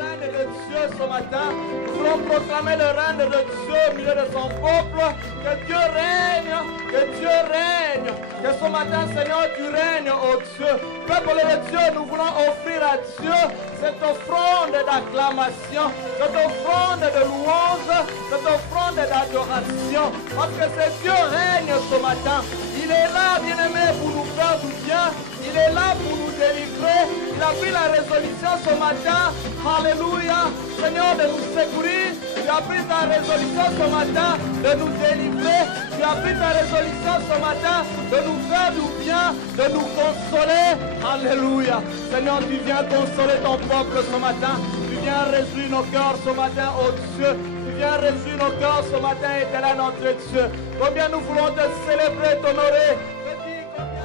règne de Dieu ce matin. Nous voulons proclamer le règne de Dieu au milieu de son peuple. Que Dieu règne, que Dieu règne. Que ce matin, Seigneur, tu règnes, oh Dieu. Peuple de Dieu, nous voulons offrir à Dieu cette offrande d'acclamation, cette offrande de louange, cette offrande d'adoration. Parce que ce Dieu règne ce matin. Il est là, bien-aimé, pour nous faire du bien. Il est là pour nous délivrer. Il a pris la résolution ce matin. Alléluia. Seigneur, de nous secourir. Tu as pris ta résolution ce matin de nous délivrer. Tu as pris ta résolution ce matin de nous faire du bien, de nous consoler. Alléluia. Seigneur, tu viens consoler ton peuple ce matin. Tu viens réjouir nos cœurs ce matin, oh Dieu. Tu viens réjouir nos cœurs ce matin, éternel notre Dieu. Combien nous voulons te célébrer, t'honorer.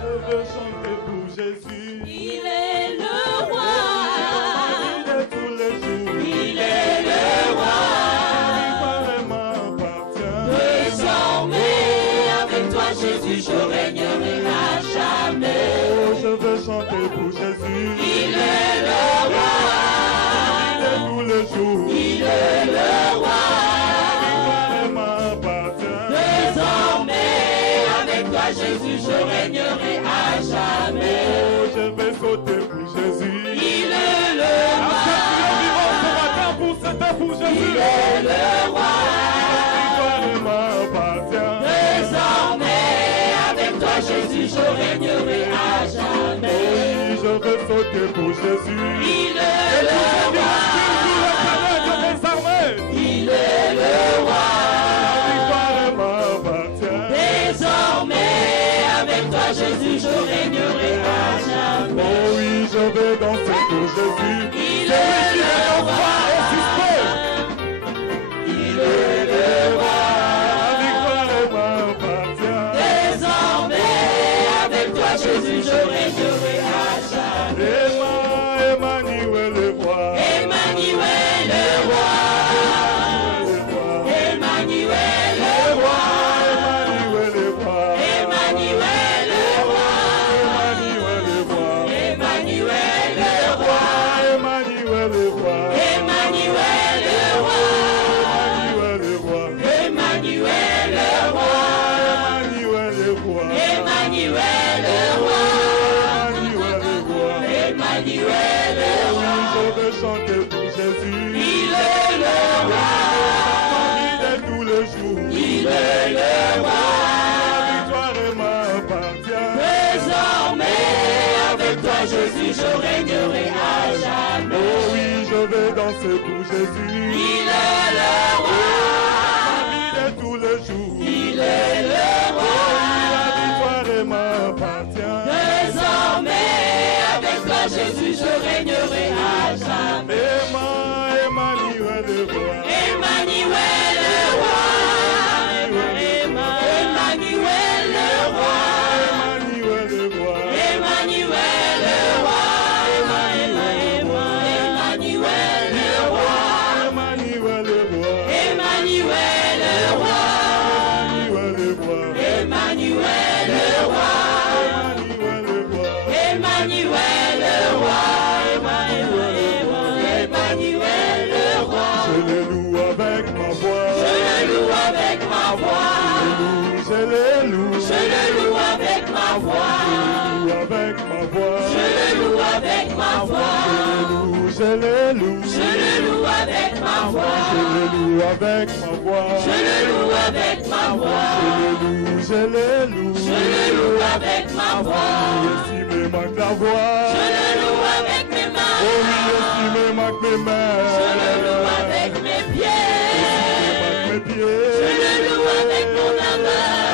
Je veux chanter pour Jésus. Il est le roi. Il est tous les jours. Il est le roi. Désormais, avec toi, Jésus, je régnerai à jamais. Oh, je veux chanter pour Jésus. Il est le roi. Il est tous les jours. Il est le roi. Désormais, avec toi, Jésus, je régnerai à jamais. Oh, je vais sauter pour Jésus. Il est le roi. Il est le roi. Désormais, avec toi, Jésus, je régnerai à jamais. Oui, je veux sauter pour Jésus. Il est le roi. Il est le roi. Désormais, avec toi, Jésus, je régnerai à jamais. Oh oui, je vais danser pour Jésus. Il est le roi. Il est le roi. Désormais, avec toi, Jésus, je régnerai à jamais. Emmanuel le roi. Emmanuel le roi. Emmanuel le roi. Emmanuel le roi. Emmanuel le roi. Emmanuel le roi. Emmanuel le roi. Emmanuel le roi. Emmanuel le roi. Emmanuel le roi. Emmanuel le roi. Emmanuel le roi. Je veux chanter pour Jésus. Il est le roi. Il est tous les jours. Il est le roi. La victoire m'appartient. Désormais, avec toi, Jésus, je régnerai à jamais. Oh oui, je vais danser pour Jésus. Il est le roi. Il est tous les jours. Il est le roi. La victoire m'appartient. Désormais, avec toi, Jésus, je régnerai à jamais. Emmanuel le roi. Emmanuel le roi. Emmanuel le roi. Emmanuel le roi. Emmanuel le roi. Emmanuel le roi. Emmanuel le roi. Emmanuel le roi. Emmanuel le roi. Emmanuel le roi. Emmanuel le roi. Je le loue avec ma voix. Je le loue avec ma voix. Je le loue. Je le loue avec ma voix. Je le loue avec ma voix. Je le loue avec ma voix. Je le loue avec ma voix. Je le loue avec ma voix. Je le loue avec ma voix. Je le loue avec ma voix. Je le loue avec ma voix. Estimez ma la voix. Je le loue avec mes mains. Oh oui, estimez ma mes mains. Je le loue avec mes pieds. Mes pieds. Je le loue avec mon âme.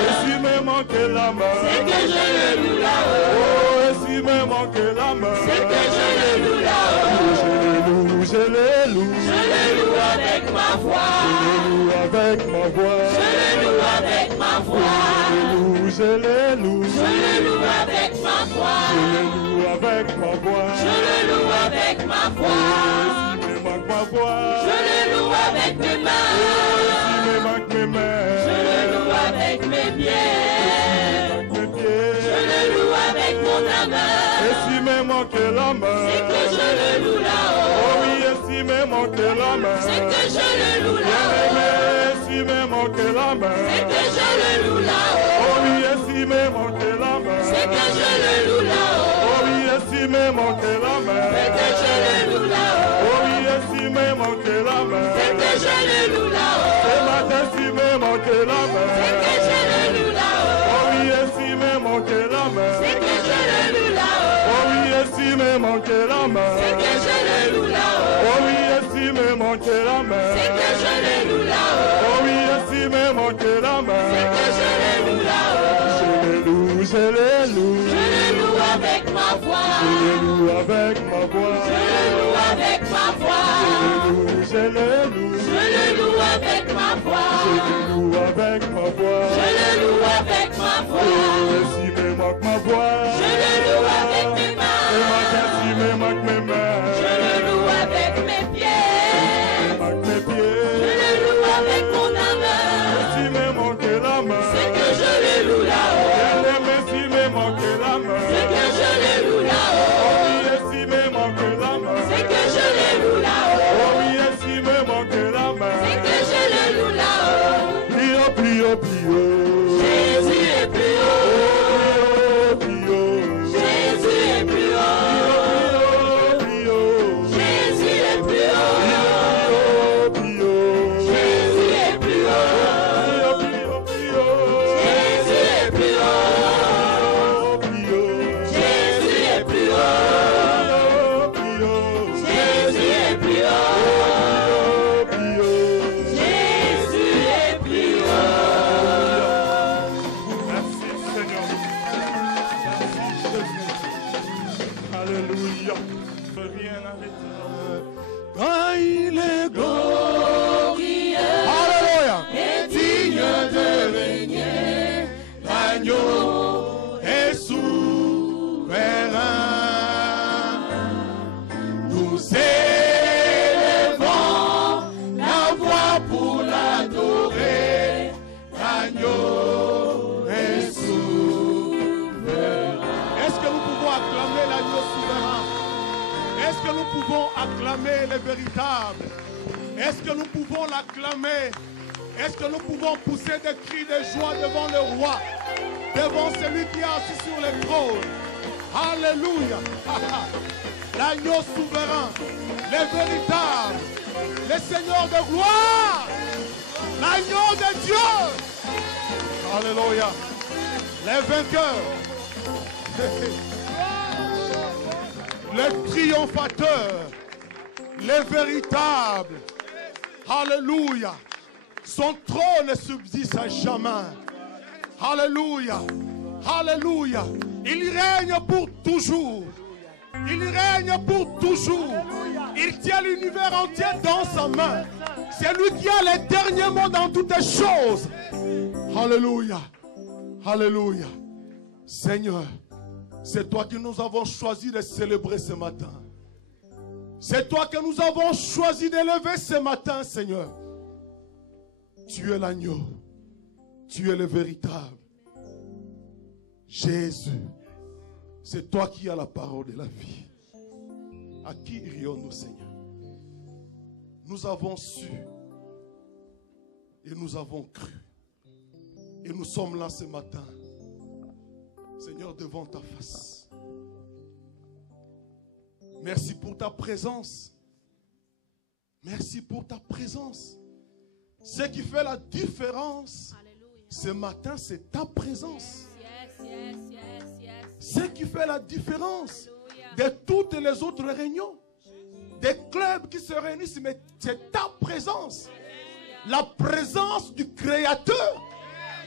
Estimez manquer la main. C'est que je le loue là-haut. Oh, estimez manquer la main. C'est que je le loue là-haut. Je le loue, je le loue. Je le loue avec ma voix. Je le loue avec ma voix. Je le loue avec ma voix. Je le loue. Je le loue avec ma voix. Je le loue avec ma voix. Je le loue avec ma voix. Estimez manque ma voix. Je le loue avec mes mains. Estimez manque mes mains. Je le loue avec mes pieds. Mes pieds. Je le loue avec mon âme. Estimez manquer la main. C'est que je le loue là-haut. Oh oui, estimez manquer la main. C'est que je le loue là-haut. Si me manque la main. C'est que je le loue là-haut. Oh oui, si me manque la main. C'est que je le loue là-haut. Oh oui, si me manque la main. C'est que je le loue là-haut. Oh oui, si me manque la main. C'est que je le loue là-haut. Ce matin, si me manque la main. C'est que je le loue là-haut. Oh oui, si me manque la main. C'est que je le loue là-haut. Oh oui, si me manque la main. C'est que je le loue là-haut. Oh oui, si me manque la main. C'est que je le loue là-haut. Oh oui, si me manque la main. C'est que je le loue là-haut. Je les loue, je les loue. Je le loue avec ma voix. Je les loue avec ma voix. Je le loue avec ma voix. Je les loue. Je le loue avec ma voix. Je les loue avec ma voix. Je le loue avec ma voix. Et si me manque ma voix. Je le loue avec mes mains. Et ma tête, si me manque mes mains. Je le loue avec mes pieds. Manque mes pieds. Je le loue avec mon âme. Si me manque la main. C'est que je le loue là-haut. Bien-aimé, si me manque la main. C'est que je le loue là-haut. Oh oui, et si me manque la main. C'est que je le loue là-haut. Oh oui, et si me manque la main. C'est que je le loue là-haut. Pio, pio, pio. Jésus est plus haut. Pio, pio. Jésus est plus haut. Pio, pio. Jésus est plus haut. Pio, pio. Jésus est plus haut. Pio, pio, pio. Jésus est plus haut. Pio, Jésus est plus haut. pio. Jésus est plus haut. Pio. Jésus est plus haut. Merci Seigneur. Merci Jésus. Alléluia. Rien n'arrêtera. Quand il est glorieux. Alléluia. Et digne de régner, L'agneau est souverain. Nous élevons la voix pour l'adorer. L'agneau est souverain. Est-ce que nous pouvons acclamer l'agneau souverain? Est-ce que nous pouvons acclamer le véritable? Est-ce que nous pouvons l'acclamer? Est-ce que nous pouvons pousser des cris de joie devant le roi, devant celui qui est assis sur le trône? Alléluia! L'agneau souverain, le véritable, le Seigneur de gloire, l'agneau de Dieu. Alléluia! Les vainqueurs, le triomphateur, le véritable. Alléluia! Son trône subsiste à jamais. Alléluia! Alléluia! Il règne pour toujours. Il règne pour toujours. Il tient l'univers entier dans sa main. C'est lui qui a le dernier mot dans toutes les choses. Alléluia! Alléluia! Seigneur, c'est toi que nous avons choisi de célébrer ce matin. C'est toi que nous avons choisi d'élever ce matin, Seigneur. Tu es l'agneau. Tu es le véritable. Jésus, c'est toi qui as la parole de la vie. À qui irions-nous, Seigneur? Nous avons su et nous avons cru. Et nous sommes là ce matin, Seigneur, devant ta face. Merci pour ta présence. Merci pour ta présence. Ce qui fait la différence ce matin, c'est ta présence. Ce qui fait la différence de toutes les autres réunions, des clubs qui se réunissent, mais c'est ta présence. La présence du Créateur,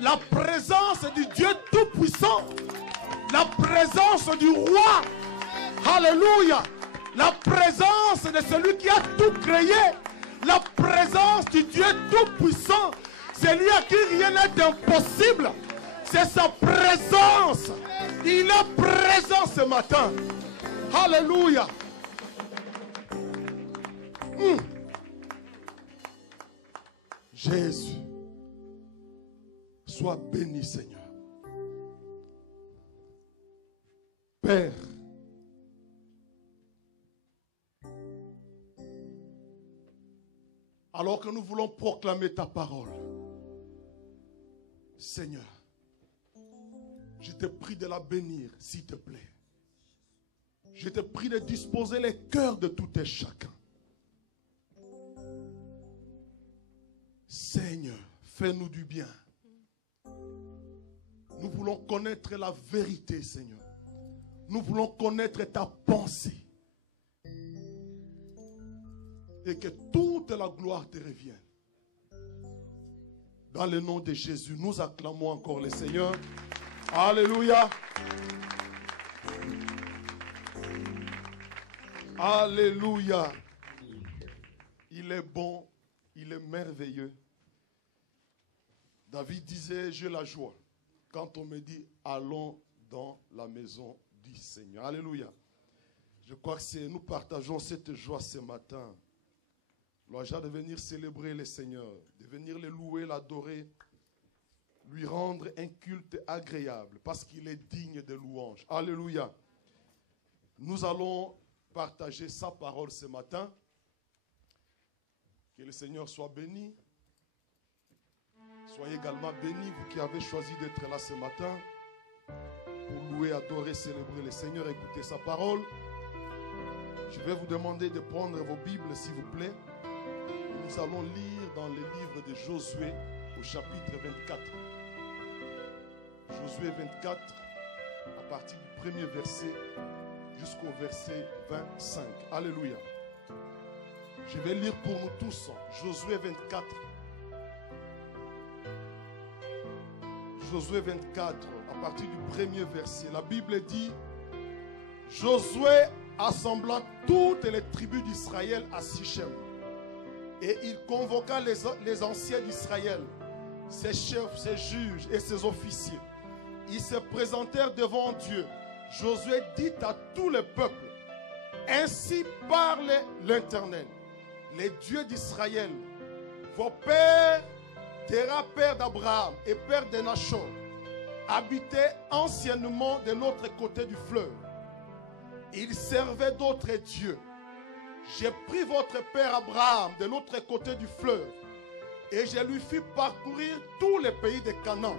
la présence du Dieu Tout-Puissant, la présence du Roi. Alléluia. La présence de celui qui a tout créé. La présence du Dieu Tout-Puissant. C'est lui à qui rien n'est impossible. C'est sa présence. Il est présent ce matin. Alléluia. Jésus, sois béni, Seigneur. Père, que nous voulons proclamer ta parole, Seigneur, je te prie de la bénir, s'il te plaît. Je te prie de disposer les cœurs de tout et chacun. Seigneur, fais-nous du bien. Nous voulons connaître la vérité, Seigneur. Nous voulons connaître ta pensée. Et que toute la gloire te revienne. Dans le nom de Jésus, nous acclamons encore le Seigneur. Alléluia. Alléluia. Il est bon, il est merveilleux. David disait, j'ai la joie quand on me dit, allons dans la maison du Seigneur. Alléluia. Je crois que nous partageons cette joie ce matin. La joie de venir célébrer le Seigneur, de venir le louer, l'adorer, lui rendre un culte agréable parce qu'il est digne de louange. Alléluia. Nous allons partager sa parole ce matin. Que le Seigneur soit béni. Soyez également bénis, vous qui avez choisi d'être là ce matin pour louer, adorer, célébrer le Seigneur, écouter sa parole. Je vais vous demander de prendre vos Bibles, s'il vous plaît. Nous allons lire dans le livre de Josué au chapitre 24. Josué 24, à partir du premier verset jusqu'au verset 25. Alléluia. Je vais lire pour nous tous. Josué 24. Josué 24, à partir du premier verset. La Bible dit, Josué assembla toutes les tribus d'Israël à Sichem. Et il convoqua les anciens d'Israël, ses chefs, ses juges et ses officiers. Ils se présentèrent devant Dieu. Josué dit à tout le peuple, ainsi parle l'Éternel, les dieux d'Israël, vos pères, Terah, père d'Abraham et père de Nachor, habitaient anciennement de l'autre côté du fleuve. Ils servaient d'autres dieux. J'ai pris votre père Abraham de l'autre côté du fleuve et je lui fis parcourir tous les pays de Canaan.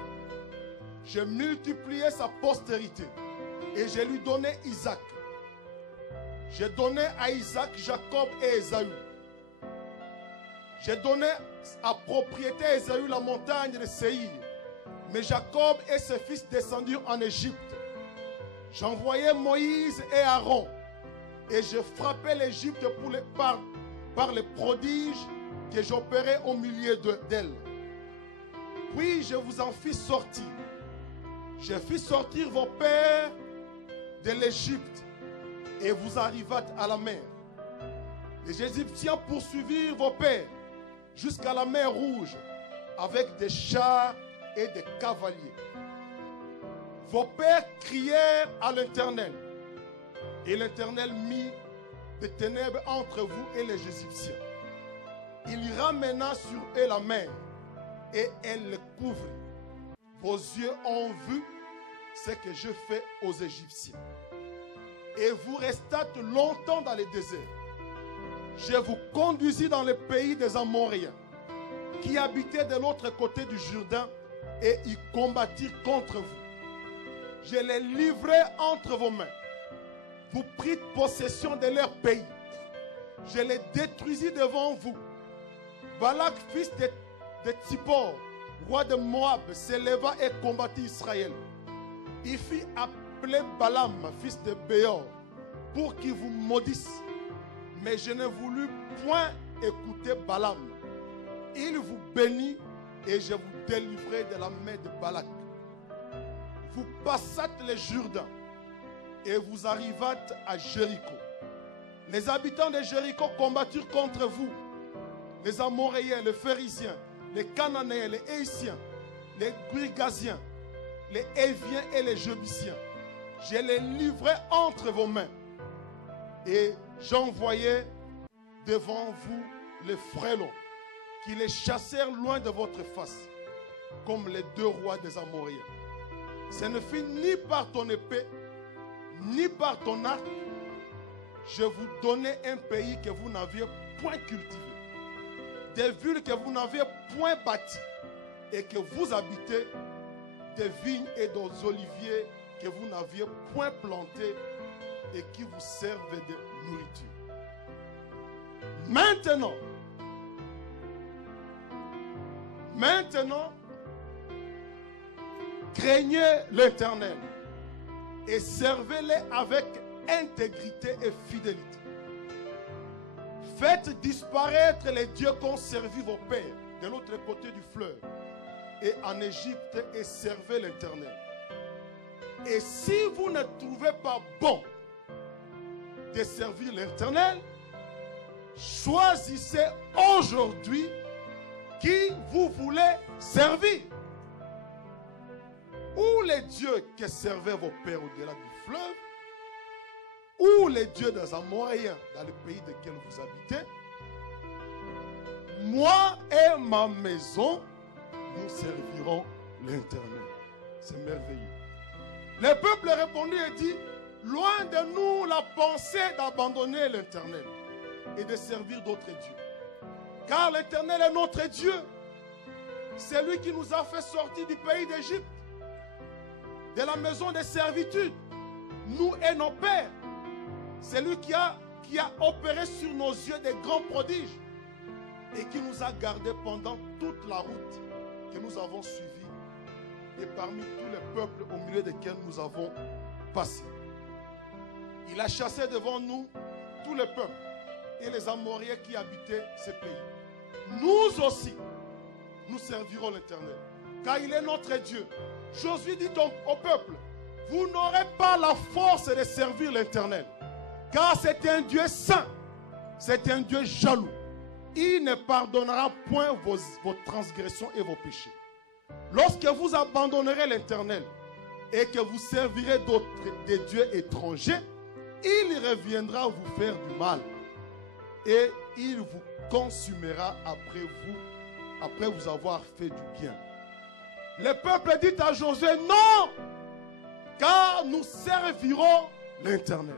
J'ai multiplié sa postérité et je lui donnai Isaac. J'ai donné à Isaac, Jacob et Ésaü. J'ai donné à propriété à Ésaü la montagne de Séhir. Mais Jacob et ses fils descendirent en Égypte. J'envoyai Moïse et Aaron. Et je frappai l'Égypte par les prodiges que j'opérais au milieu d'elle. Puis je vous en fis sortir. Je fis sortir vos pères de l'Égypte et vous arrivâtes à la mer. Les Égyptiens poursuivirent vos pères jusqu'à la mer Rouge avec des chars et des cavaliers. Vos pères crièrent à l'Éternel. Et l'Éternel mit des ténèbres entre vous et les Égyptiens. Il ramena sur eux la mer et elle les couvrit. Vos yeux ont vu ce que je fais aux Égyptiens. Et vous restâtes longtemps dans le désert. Je vous conduisis dans le pays des Amoréens qui habitaient de l'autre côté du Jourdain et y combattirent contre vous. Je les livrai entre vos mains. Vous prîtes possession de leur pays. Je les détruisis devant vous. Balak, fils de Tsippor, roi de Moab, s'éleva et combattit Israël. Il fit appeler Balaam, fils de Béor, pour qu'il vous maudisse. Mais je ne voulus point écouter Balaam. Il vous bénit et je vous délivrai de la main de Balak. Vous passâtes le Jourdain et vous arrivâtes à Jéricho. Les habitants de Jéricho combattirent contre vous. Les Amoréens, les Phérésiens, les Cananéens, les Hétiens, les Girgasiens, les Éviens et les Jébusiens. Je les livrai entre vos mains. Et j'envoyai devant vous les frelons, qui les chassèrent loin de votre face, comme les deux rois des Amoréens. Ce ne fut ni par ton épée, ni par ton arc, je vous donnais un pays que vous n'aviez point cultivé. des villes que vous n'avez point bâties et que vous habitez, des vignes et des oliviers que vous n'aviez point plantés et qui vous servent de nourriture. Maintenant, craignez l'Éternel et servez-le avec intégrité et fidélité. Faites disparaître les dieux qu'ont servi vos pères de l'autre côté du fleuve et en Égypte et servez l'Éternel. Et si vous ne trouvez pas bon de servir l'Éternel, choisissez aujourd'hui qui vous voulez servir. Ou les dieux que servaient vos pères au-delà du fleuve, ou les dieux des Amoréens dans le pays lequel vous habitez. Moi et ma maison, nous servirons l'Éternel. C'est merveilleux. Le peuple répondit et dit, loin de nous la pensée d'abandonner l'Éternel et de servir d'autres dieux. Car l'Éternel est notre Dieu. C'est lui qui nous a fait sortir du pays d'Égypte, de la maison de servitude, nous et nos pères. C'est lui qui a opéré sur nos yeux des grands prodiges et qui nous a gardés pendant toute la route que nous avons suivie et parmi tous les peuples au milieu desquels nous avons passé. Il a chassé devant nous tous les peuples et les Amoréens qui habitaient ce pays. Nous aussi, nous servirons l'Éternel, car il est notre Dieu. Josué dit donc au peuple, vous n'aurez pas la force de servir l'Éternel, car c'est un Dieu saint, c'est un Dieu jaloux. Il ne pardonnera point vos transgressions et vos péchés. Lorsque vous abandonnerez l'Éternel et que vous servirez des dieux étrangers, il reviendra vous faire du mal et il vous consumera après vous avoir fait du bien. Le peuple dit à Josué, non, car nous servirons l'Éternel.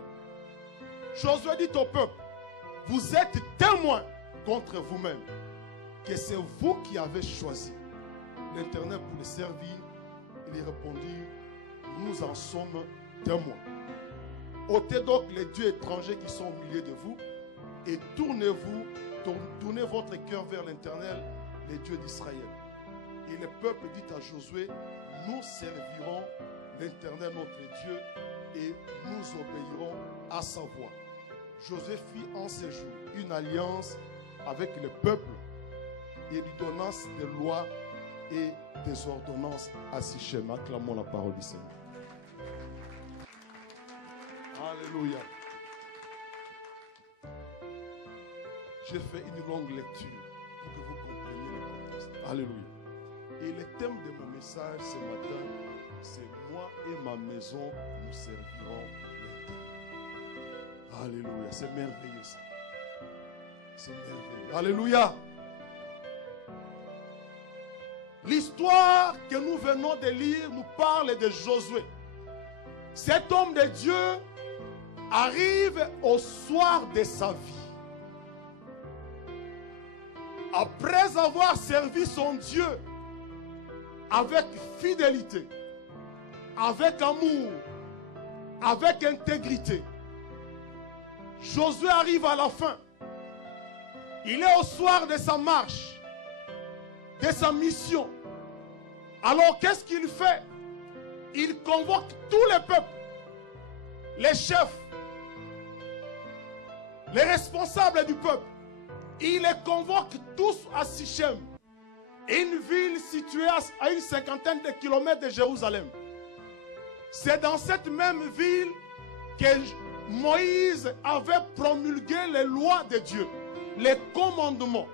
Josué dit au peuple, vous êtes témoins contre vous-même que c'est vous qui avez choisi l'Éternel pour le servir. Il répondit, nous en sommes témoins. Ôtez donc les dieux étrangers qui sont au milieu de vous et tournez votre cœur vers l'Éternel, les dieux d'Israël. Et le peuple dit à Josué, nous servirons l'Éternel notre Dieu et nous obéirons à sa voix. Josué fit en ces jours une alliance avec le peuple et lui donna des lois et des ordonnances à Sichem. Acclamons la parole du Seigneur. Alléluia. J'ai fait une longue lecture pour que vous compreniez le contexte. Alléluia. Et le thème de mon message ce matin, c'est moi et ma maison, nous servirons l'Éternel. Alléluia. C'est merveilleux ça. C'est merveilleux. Alléluia. L'histoire que nous venons de lire nous parle de Josué. Cet homme de Dieu arrive au soir de sa vie. Après avoir servi son Dieu avec fidélité, avec amour, avec intégrité, Josué arrive à la fin. Il est au soir de sa marche, de sa mission. Alors qu'est-ce qu'il fait? Il convoque tous les peuples, les chefs, les responsables du peuple. Il les convoque tous à Sichem, une ville située à une cinquantaine de kilomètres de Jérusalem. C'est dans cette même ville que Moïse avait promulgué les lois de Dieu, les commandements,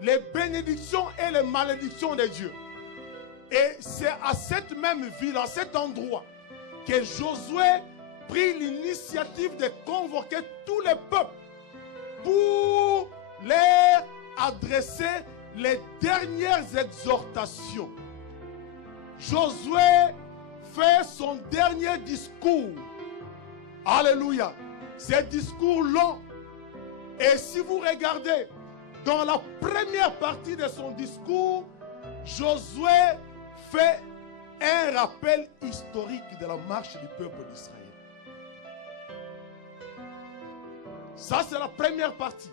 les bénédictions et les malédictions de Dieu. Et c'est à cette même ville, à cet endroit, que Josué prit l'initiative de convoquer tous les peuples pour leur adresser les dernières exhortations. Josué fait son dernier discours. Alléluia. C'est un discours long. Et si vous regardez, dans la première partie de son discours, Josué fait un rappel historique de la marche du peuple d'Israël. Ça, c'est la première partie.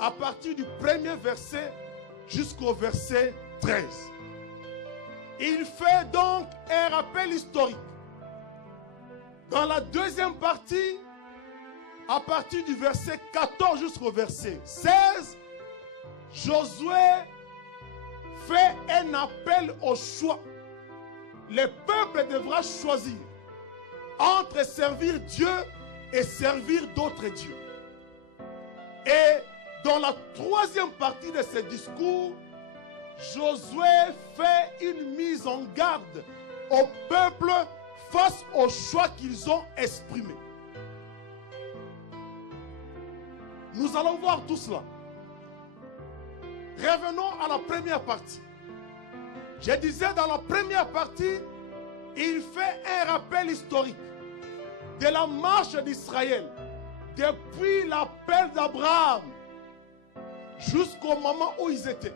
À partir du premier verset jusqu'au verset 13. Il fait donc un rappel historique. Dans la deuxième partie, à partir du verset 14 jusqu'au verset 16, Josué fait un appel au choix. Le peuple devra choisir entre servir Dieu et servir d'autres dieux. Et dans la troisième partie de ce discours, Josué fait une mise en garde au peuple face au choix qu'ils ont exprimé. Nous allons voir tout cela. Revenons à la première partie. Je disais dans la première partie, il fait un rappel historique de la marche d'Israël depuis l'appel d'Abraham jusqu'au moment où ils étaient.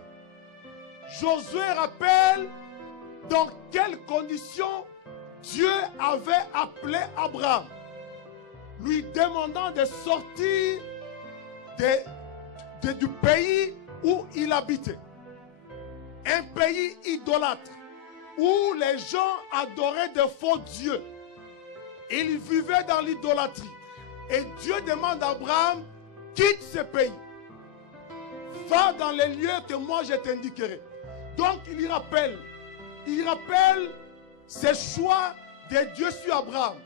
Josué rappelle dans quelles conditions Dieu avait appelé Abraham, lui demandant de sortir du pays où il habitait. Un pays idolâtre où les gens adoraient de faux dieux. Ils vivaient dans l'idolâtrie. Et Dieu demande à Abraham, quitte ce pays. Va dans les lieux que moi je t'indiquerai. Donc il rappelle ce choix de Dieu sur Abraham.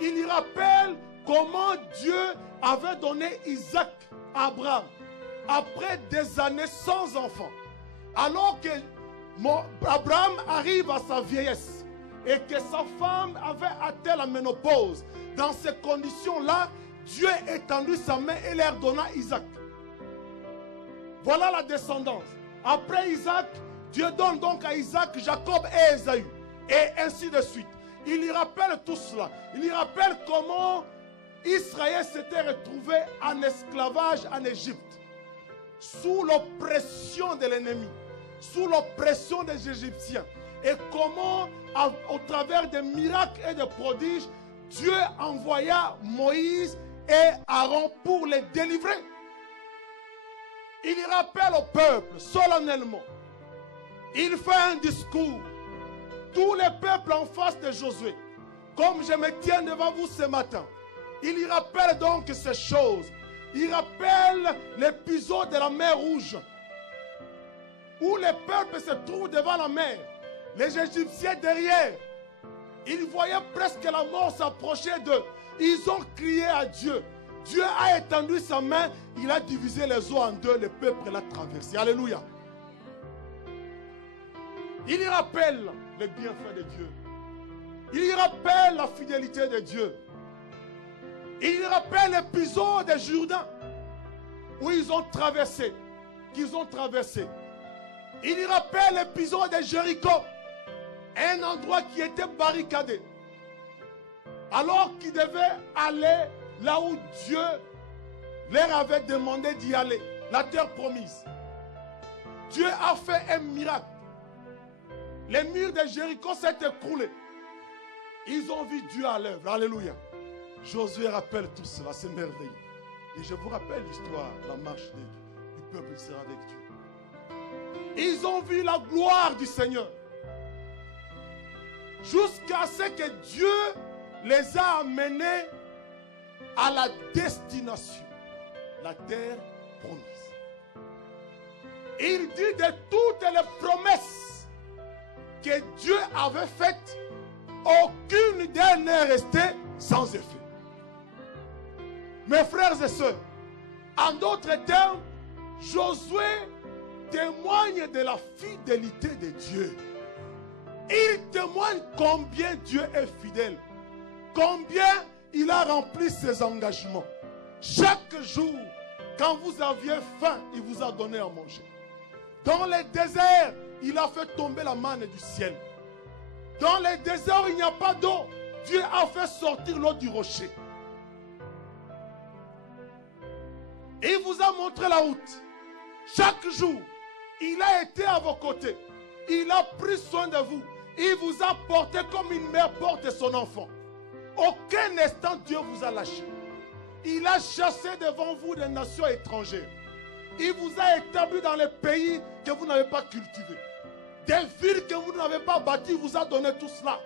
Il rappelle comment Dieu avait donné Isaac à Abraham après des années sans enfant. Alors que Abraham arrive à sa vieillesse et que sa femme avait atteint la ménopause. Dans ces conditions-là, Dieu étendit sa main et leur donna Isaac. Voilà la descendance. Après Isaac, Dieu donne donc à Isaac, Jacob et Ésaü. Et ainsi de suite. Il y rappelle tout cela. Il y rappelle comment Israël s'était retrouvé en esclavage en Égypte. Sous l'oppression de l'ennemi. Sous l'oppression des Égyptiens. Et comment, au travers des miracles et des prodiges, Dieu envoya Moïse et Aaron pour les délivrer. Il rappelle au peuple solennellement. Il fait un discours. Tous les peuples en face de Josué. Comme je me tiens devant vous ce matin. Il rappelle donc ces choses. Il rappelle l'épisode de la mer Rouge. Où les peuples se trouvent devant la mer. Les Égyptiens derrière. Ils voyaient presque la mort s'approcher d'eux. Ils ont crié à Dieu. Dieu a étendu sa main. Il a divisé les eaux en deux. Le peuple l'a traversé. Alléluia. Il rappelle le bienfait de Dieu. Il rappelle la fidélité de Dieu. Il rappelle l'épisode de Jourdain où ils ont traversé. Qu'ils ont traversé. Il rappelle l'épisode de Jéricho. Un endroit qui était barricadé. Alors qu'ils devaient aller là où Dieu leur avait demandé d'y aller. La terre promise. Dieu a fait un miracle. Les murs de Jéricho s'est écroulés. Ils ont vu Dieu à l'œuvre. Alléluia. Josué rappelle tout cela. C'est merveilleux. Et je vous rappelle l'histoire, la marche du peuple d'Israël avec Dieu. Ils ont vu la gloire du Seigneur. Jusqu'à ce que Dieu les a amenés à la destination. La terre promise. Il dit de toutes les promesses que Dieu avait faites, aucune d'elles n'est restée sans effet. Mes frères et sœurs, en d'autres termes, Josué témoigne de la fidélité de Dieu. Il témoigne combien Dieu est fidèle, combien il a rempli ses engagements. Chaque jour, quand vous aviez faim, il vous a donné à manger. Dans les déserts, il a fait tomber la manne du ciel. Dans les déserts, il n'y a pas d'eau. Dieu a fait sortir l'eau du rocher. Il vous a montré la route. Chaque jour, il a été à vos côtés. Il a pris soin de vous. Il vous a porté comme une mère porte son enfant. Aucun instant Dieu vous a lâché. Il a chassé devant vous des nations étrangères. Il vous a établi dans les pays que vous n'avez pas cultivés. Des villes que vous n'avez pas bâties, il vous a donné tout cela.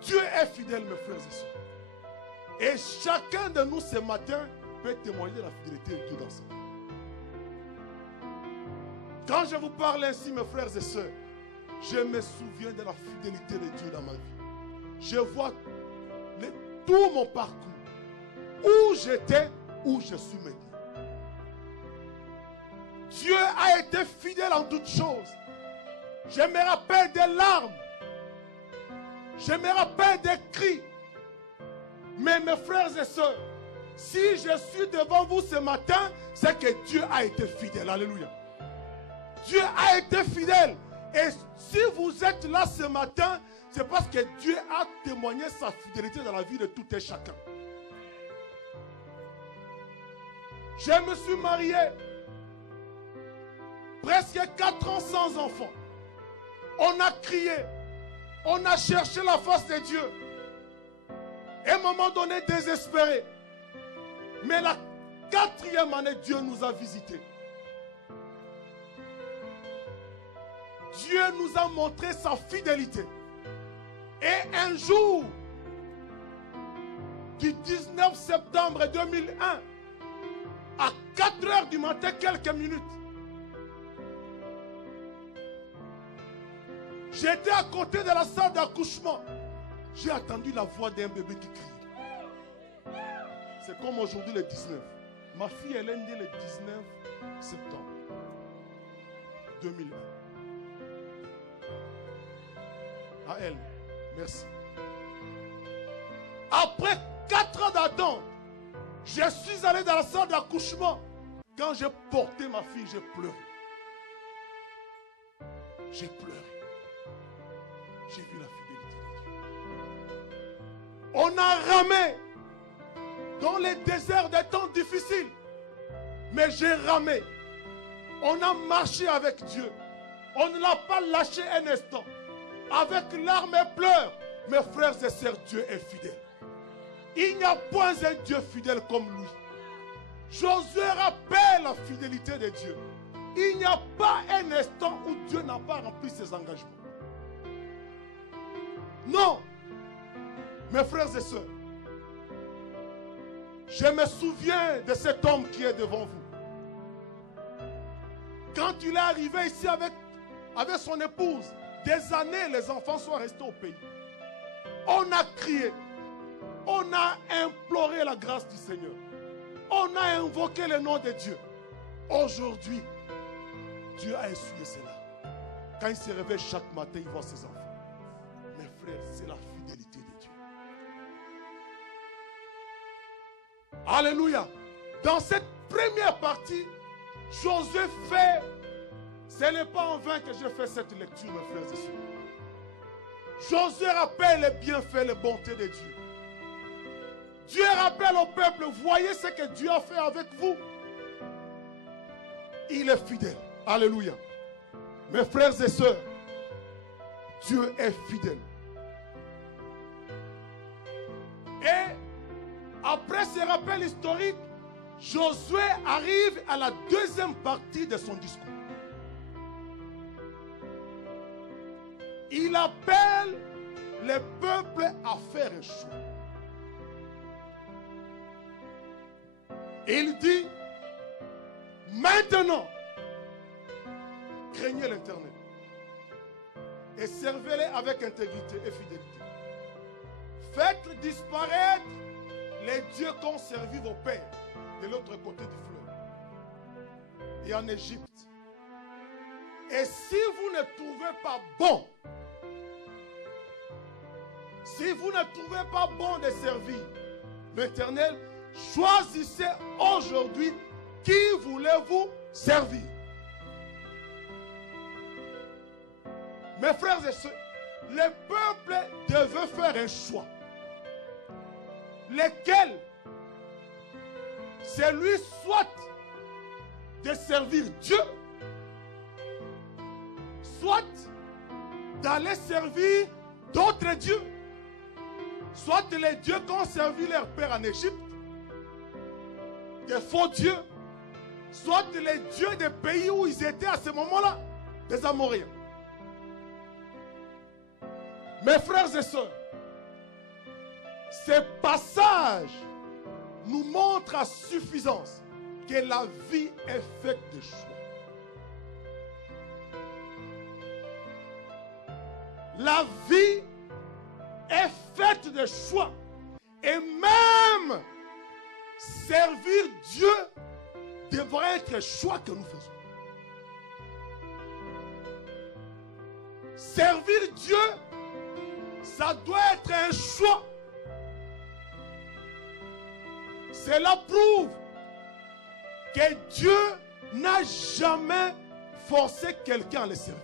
Dieu est fidèle, mes frères et sœurs. Et chacun de nous ce matin peut témoigner de la fidélité de Dieu dans sa vie. Quand je vous parle ainsi, mes frères et sœurs, je me souviens de la fidélité de Dieu dans ma vie. Je vois tout mon parcours. Où j'étais, où je suis maintenant. Dieu a été fidèle en toutes choses. Je me rappelle des larmes. Je me rappelle des cris. Mais mes frères et sœurs, si je suis devant vous ce matin, c'est que Dieu a été fidèle. Alléluia. Dieu a été fidèle. Et si vous êtes là ce matin, c'est parce que Dieu a témoigné sa fidélité dans la vie de tout et chacun. Je me suis marié. Presque 4 ans sans enfant. On a crié. On a cherché la face de Dieu. Et à un moment donné, désespéré. Mais la 4e année, Dieu nous a visités. Dieu nous a montré sa fidélité. Et un jour, du 19 septembre 2001, à 4 heures du matin, quelques minutes, j'étais à côté de la salle d'accouchement. J'ai entendu la voix d'un bébé qui crie. C'est comme aujourd'hui le 19. Ma fille, elle est née le 19 septembre 2001. À elle, merci. Après 4 ans d'attente, je suis allé dans la salle d'accouchement. Quand j'ai porté ma fille, j'ai pleuré. J'ai pleuré. J'ai vu la fidélité de Dieu. On a ramé dans les déserts des temps difficiles. Mais j'ai ramé. On a marché avec Dieu. On ne l'a pas lâché un instant. Avec larmes et pleurs, mes frères et sœurs, Dieu est fidèle. Il n'y a point un Dieu fidèle comme lui. Josué rappelle la fidélité de Dieu. Il n'y a pas un instant où Dieu n'a pas rempli ses engagements. Non, mes frères et sœurs, je me souviens de cet homme qui est devant vous. Quand il est arrivé ici avec son épouse, des années, les enfants sont restés au pays. On a crié, on a imploré la grâce du Seigneur. On a invoqué le nom de Dieu. Aujourd'hui, Dieu a essuyé cela. Quand il se réveille chaque matin, il voit ses enfants. Mes frères, c'est la fidélité de Dieu. Alléluia. Dans cette première partie, Josué fait, ce n'est pas en vain que j'ai fait cette lecture, mes frères et sœurs. Josué rappelle les bienfaits, les bontés de Dieu. Dieu rappelle au peuple, voyez ce que Dieu a fait avec vous. Il est fidèle. Alléluia. Mes frères et sœurs, Dieu est fidèle. Et après ce rappel historique, Josué arrive à la deuxième partie de son discours. Il appelle le peuple à faire un choix. Il dit, maintenant, craignez l'Éternel et servez-le avec intégrité et fidélité. Faites disparaître les dieux qu'ont servi vos pères de l'autre côté du fleuve et en Égypte. Et si vous ne trouvez pas bon, si vous ne trouvez pas bon de servir l'Éternel, choisissez aujourd'hui qui voulez-vous servir. Mes frères et sœurs, le peuple devait faire un choix. Lequel? C'est lui soit de servir Dieu, soit d'aller servir d'autres dieux, soit les dieux qu'ont servi leur père en Égypte, des faux dieux, soit les dieux des pays où ils étaient à ce moment-là, des Amoréens. Mes frères et sœurs, ces passages nous montrent à suffisance que la vie est faite de choix. La vie est faite de choix. Et même servir Dieu devrait être un choix que nous faisons. Servir Dieu, ça doit être un choix. Cela prouve que Dieu n'a jamais forcé quelqu'un à le servir.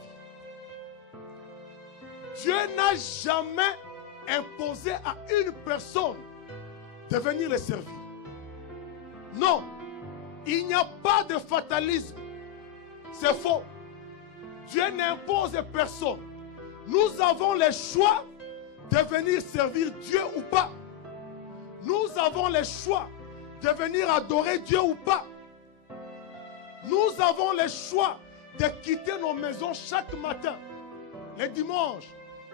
Dieu n'a jamais imposé à une personne de venir le servir. Non, il n'y a pas de fatalisme. C'est faux. Dieu n'impose personne. Nous avons le choix de venir servir Dieu ou pas. Nous avons le choix de venir adorer Dieu ou pas. Nous avons le choix de quitter nos maisons chaque matin, les dimanches,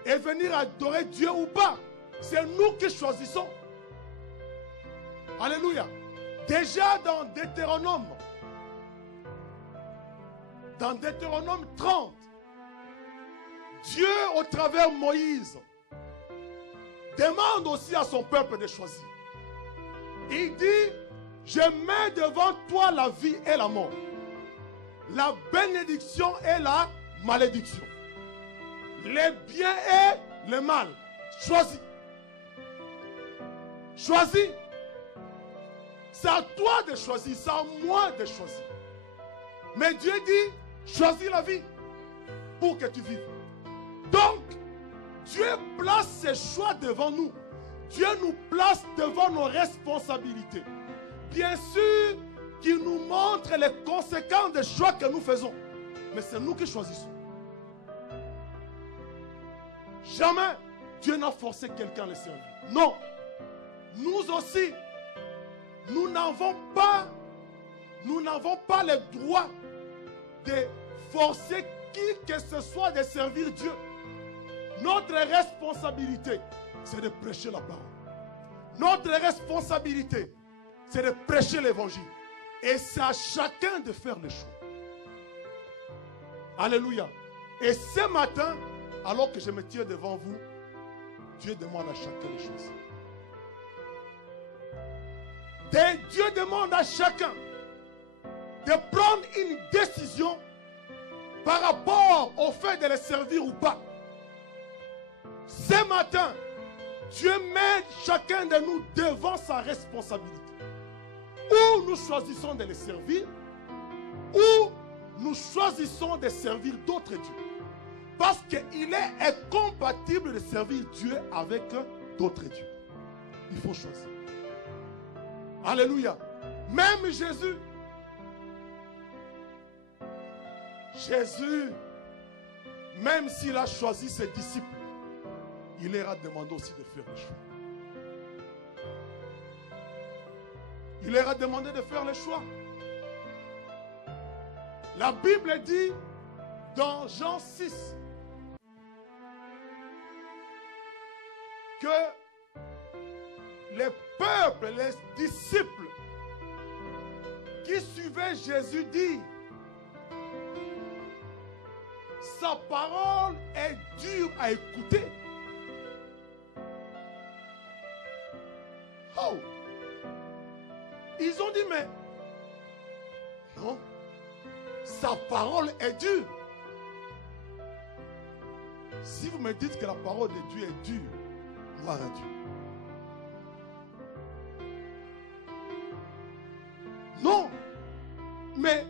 et venir adorer Dieu ou pas. C'est nous qui choisissons. Alléluia. Déjà dans Deutéronome 30, Dieu, au travers de Moïse, demande aussi à son peuple de choisir. Il dit, je mets devant toi la vie et la mort, la bénédiction et la malédiction, le bien et le mal. Choisis. Choisis. C'est à toi de choisir, c'est à moi de choisir. Mais Dieu dit, choisis la vie pour que tu vives. Donc, Dieu place ses choix devant nous. Dieu nous place devant nos responsabilités. Bien sûr qu'il nous montre les conséquences des choix que nous faisons. Mais c'est nous qui choisissons. Jamais Dieu n'a forcé quelqu'un à le servir. Non. Nous aussi, nous n'avons pas le droit de forcer qui que ce soit de servir Dieu. Notre responsabilité, c'est de prêcher la parole. Notre responsabilité, c'est de prêcher l'évangile. Et c'est à chacun de faire le choix. Alléluia. Et ce matin, alors que je me tiens devant vous, Dieu demande à chacun de choisir. Dieu demande à chacun de prendre une décision par rapport au fait de le servir ou pas. Ce matin, Dieu met chacun de nous devant sa responsabilité. Ou nous choisissons de le servir, ou nous choisissons de servir d'autres dieux. Parce qu'il est incompatible de servir Dieu avec d'autres dieux. Il faut choisir. Alléluia. Même Jésus, même s'il a choisi ses disciples, il leur a demandé aussi de faire le choix. Il leur a demandé de faire le choix. La Bible dit dans Jean 6 que les peuples, les disciples qui suivaient Jésus disent: sa parole est dure à écouter. Oh! Ils ont dit, mais non, sa parole est dure. Si vous me dites que la parole de Dieu est dure, gloire à Dieu. Non, mais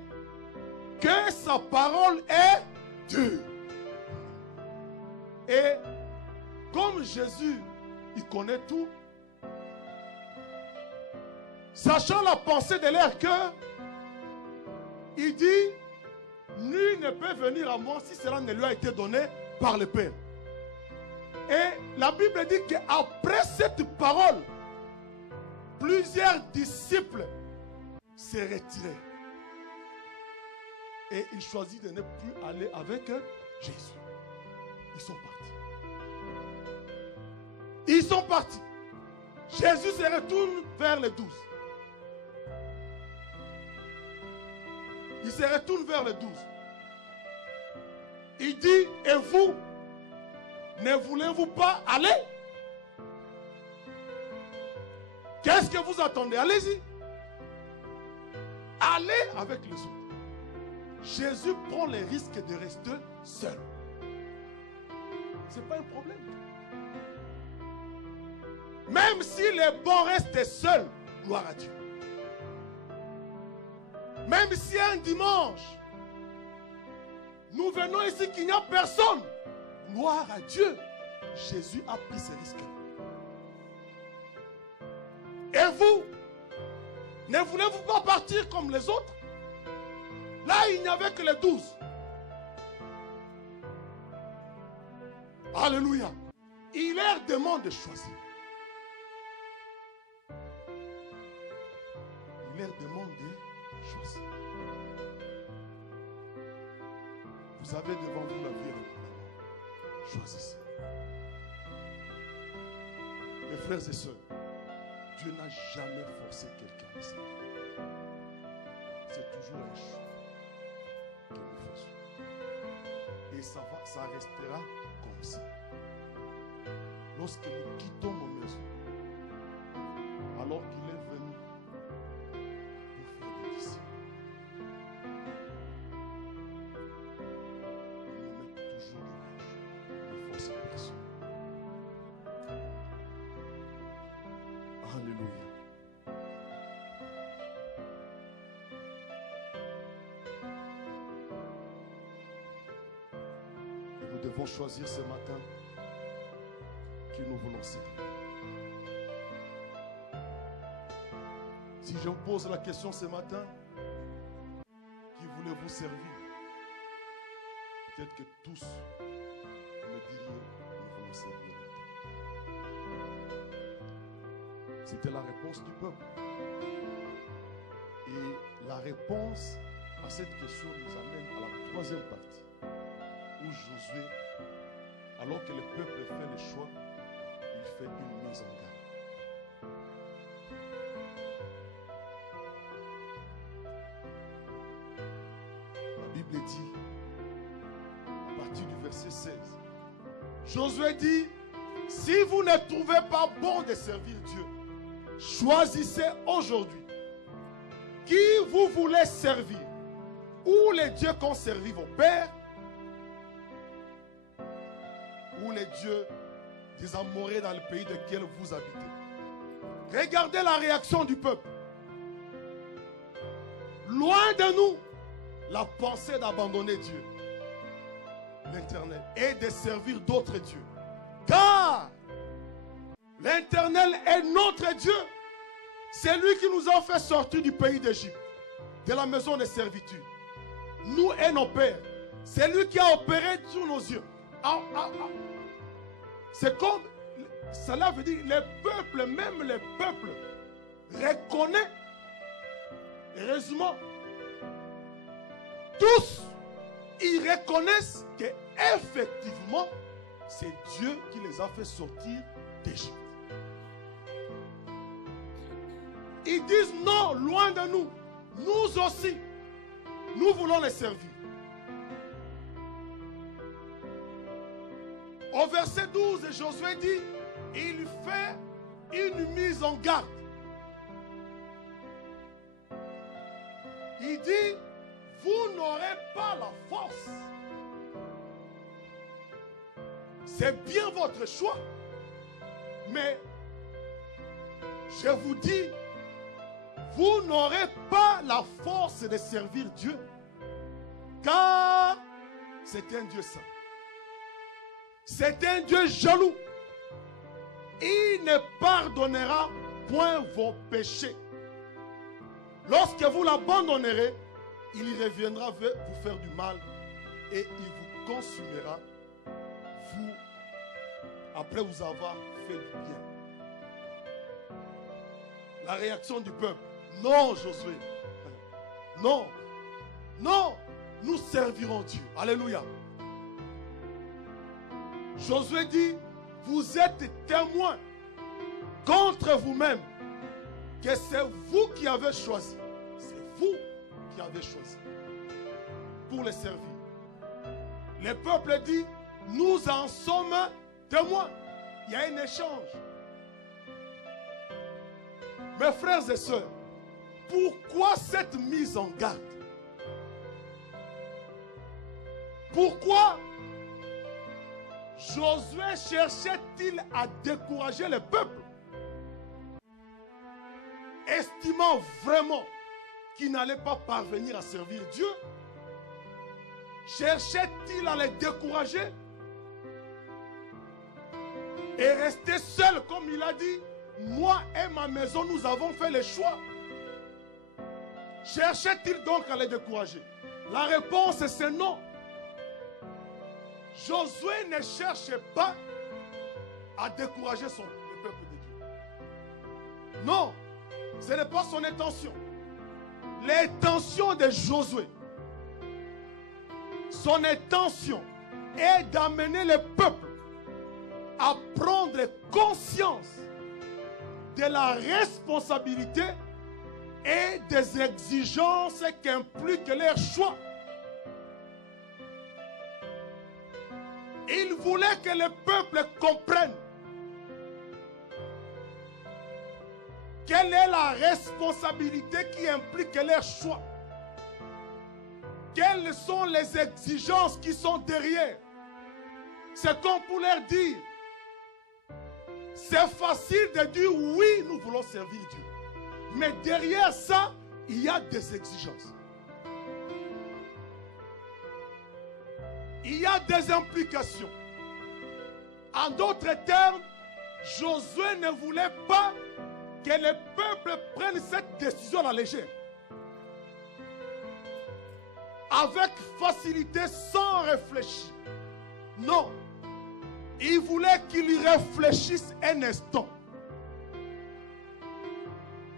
que sa parole est dure. Et comme Jésus, il connaît tout, sachant la pensée de leur cœur, Il dit, nul ne peut venir à moi si cela ne lui a été donné par le Père. Et la Bible dit qu'après cette parole, plusieurs disciples se retiraient. Et ils choisissent de ne plus aller avec Jésus. Ils sont partis. Ils sont partis. Jésus se retourne vers les 12. Il se retourne vers les 12. Il dit, et vous, ne voulez-vous pas aller? Qu'est-ce que vous attendez? Allez-y. Allez avec les autres. Jésus prend le risque de rester seul. Ce n'est pas un problème. Même si les bons restent seuls, gloire à Dieu. Même si un dimanche, nous venons ici qu'il n'y a personne, gloire à Dieu. Jésus a pris ce risque-là. Et vous, ne voulez-vous pas partir comme les autres? Là, il n'y avait que les 12. Alléluia. Il leur demande de choisir. Il leur demande de choisir. Vous avez devant vous la vie et la mort. Choisissez. Mes frères et sœurs, Dieu n'a jamais forcé quelqu'un à servir. C'est toujours un choix que nous faisons. Et ça restera comme ça. Lorsque nous quittons nos maisons, alors qu'il est venu pour faire des disciples, il nous met toujours de l'âge. Il ne force personne. Alléluia. Et nous devons choisir ce matin qui nous voulons servir. Si je vous pose la question ce matin, qui voulez-vous servir? Peut-être que tous me diriez, nous voulons servir. C'était la réponse du peuple. Et la réponse à cette question nous amène à la troisième partie, où Josué, alors que le peuple fait le choix, il fait une mise en garde. La Bible dit, à partir du verset 16, Josué dit, si vous ne trouvez pas bon de servir Dieu, choisissez aujourd'hui qui vous voulez servir, ou les dieux qu'ont servi vos pères, ou les dieux des Amorés dans le pays dans lequel vous habitez. Regardez la réaction du peuple. Loin de nous la pensée d'abandonner Dieu, l'Éternel, et de servir d'autres dieux. Car l'Éternel est notre Dieu. C'est lui qui nous a fait sortir du pays d'Égypte, de la maison de servitude. Nous et nos pères. C'est lui qui a opéré sur nos yeux. C'est comme, cela veut dire, les peuples, même les peuples, reconnaissent, heureusement, tous, ils reconnaissent qu'effectivement, c'est Dieu qui les a fait sortir d'Égypte. Ils disent non, loin de nous. Nous aussi, nous voulons les servir. Au verset 12, Josué dit, il fait une mise en garde. Il dit, vous n'aurez pas la force. C'est bien votre choix. Mais je vous dis, vous n'aurez pas la force de servir Dieu. Car c'est un Dieu saint. C'est un Dieu jaloux. Il ne pardonnera point vos péchés. Lorsque vous l'abandonnerez, il reviendra vous faire du mal et il vous consumera, vous, après vous avoir fait du bien. La réaction du peuple, non Josué, non, non, nous servirons Dieu. Alléluia. Josué dit, vous êtes témoins contre vous-même que c'est vous qui avez choisi. C'est vous qui avez choisi pour les servir. Le peuple dit, nous en sommes témoins. Il y a un échange. Mes frères et sœurs, pourquoi cette mise en garde? Pourquoi Josué cherchait-il à décourager le peuple, estimant vraiment qu'il n'allait pas parvenir à servir Dieu? Cherchait-il à les décourager et rester seul comme il a dit? Moi et ma maison, nous avons fait le choix. Cherchait-il donc à les décourager? La réponse c'est non. Josué ne cherchait pas à décourager le peuple de Dieu. Non, ce n'est pas son intention. L'intention de Josué, son intention est d'amener le peuple à prendre conscience de la responsabilité et des exigences qu'implique leur choix. Il voulait que le peuple comprenne quelle est la responsabilité qui implique leur choix. Quelles sont les exigences qui sont derrière. C'est comme pour leur dire, c'est facile de dire oui, nous voulons servir Dieu. Mais derrière ça, il y a des exigences. Il y a des implications. En d'autres termes, Josué ne voulait pas que le peuple prenne cette décision à la légère. Avec facilité, sans réfléchir. Non. Il voulait qu'il y réfléchisse un instant.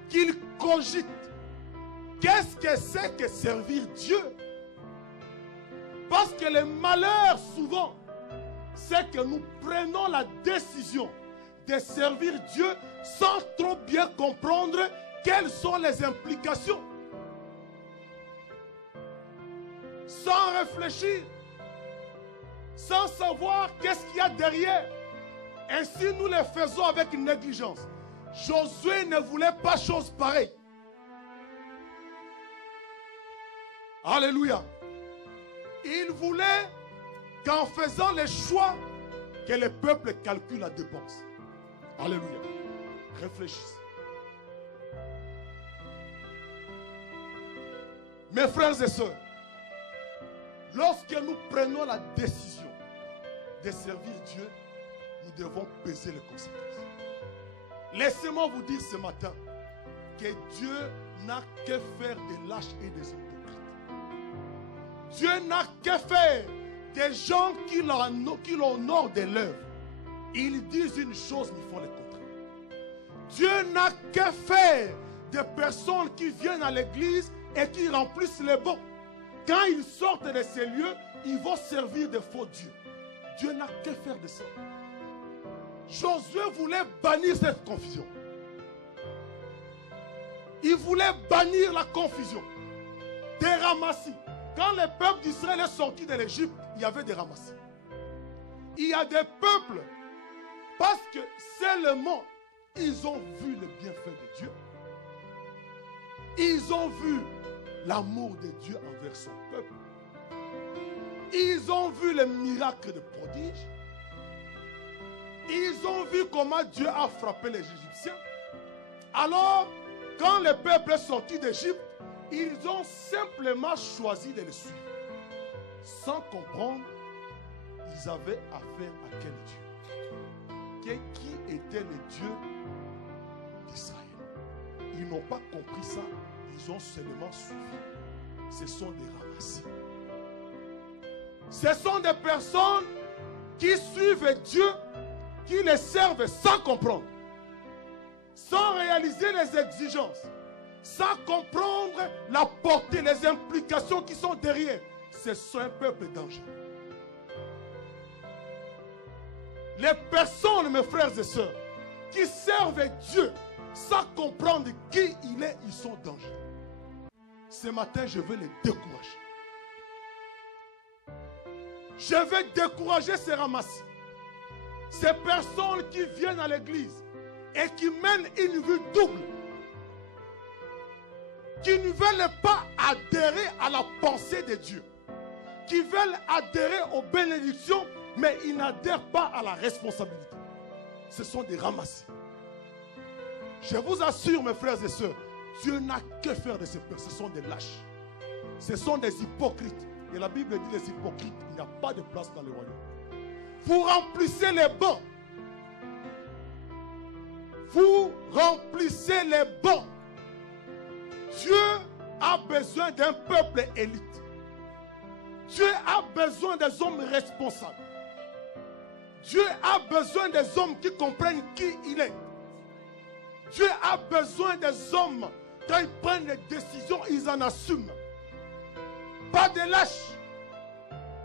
Qu'il cogite. Qu'est-ce que c'est que servir Dieu? Parce que le malheur, souvent, c'est que nous prenons la décision de servir Dieu sans trop bien comprendre quelles sont les implications. Sans réfléchir, sans savoir qu'est-ce qu'il y a derrière. Ainsi, nous le faisons avec négligence. Josué ne voulait pas chose pareille. Alléluia. Il voulait qu'en faisant les choix, que le peuple calcule la dépense. Alléluia. Réfléchissez. Mes frères et sœurs, lorsque nous prenons la décision de servir Dieu, nous devons peser les conséquences. Laissez-moi vous dire ce matin que Dieu n'a que faire des lâches et des hypocrites. Dieu n'a que faire des gens qui l'honorent de l'œuvre. Ils disent une chose, mais ils font le contraire. Dieu n'a que faire des personnes qui viennent à l'église et qui remplissent les bancs. Quand ils sortent de ces lieux, ils vont servir de faux dieux. Dieu n'a que faire de ça. Josué voulait bannir cette confusion. Il voulait bannir la confusion. Des ramassis. Quand le peuple d'Israël est sorti de l'Égypte, il y avait des ramassis. Il y a des peuples, parce que seulement ils ont vu le bienfait de Dieu. Ils ont vu l'amour de Dieu envers son peuple. Ils ont vu le miracle de prodige. Ils ont vu comment Dieu a frappé les Égyptiens. Alors, quand le peuple est sorti d'Égypte, ils ont simplement choisi de le suivre. Sans comprendre, ils avaient affaire à quel Dieu? Qui était le Dieu d'Israël? Ils n'ont pas compris ça. Ils ont seulement suivi. ce sont des ramassis. Ce sont des personnes qui suivent Dieu, qui les servent sans comprendre, sans réaliser les exigences, sans comprendre la portée, les implications qui sont derrière. Ce sont un peuple dangereux. Les personnes, mes frères et sœurs, qui servent Dieu sans comprendre qui il est, ils sont dangereux. Ce matin, je veux les décourager. Je vais décourager ces ramassis. Ces personnes qui viennent à l'église et qui mènent une vie double. Qui ne veulent pas adhérer à la pensée de Dieu. Qui veulent adhérer aux bénédictions, mais ils n'adhèrent pas à la responsabilité. Ce sont des ramassis. Je vous assure, mes frères et sœurs, Dieu n'a que faire de ces personnes. Ce sont des lâches. Ce sont des hypocrites. Et la Bible dit les hypocrites, il n'y a pas de place dans le royaume. Vous remplissez les bancs. Vous remplissez les bancs. Dieu a besoin d'un peuple élite. Dieu a besoin des hommes responsables. Dieu a besoin des hommes qui comprennent qui il est. Dieu a besoin des hommes, quand ils prennent des décisions, ils en assument. Pas de lâches.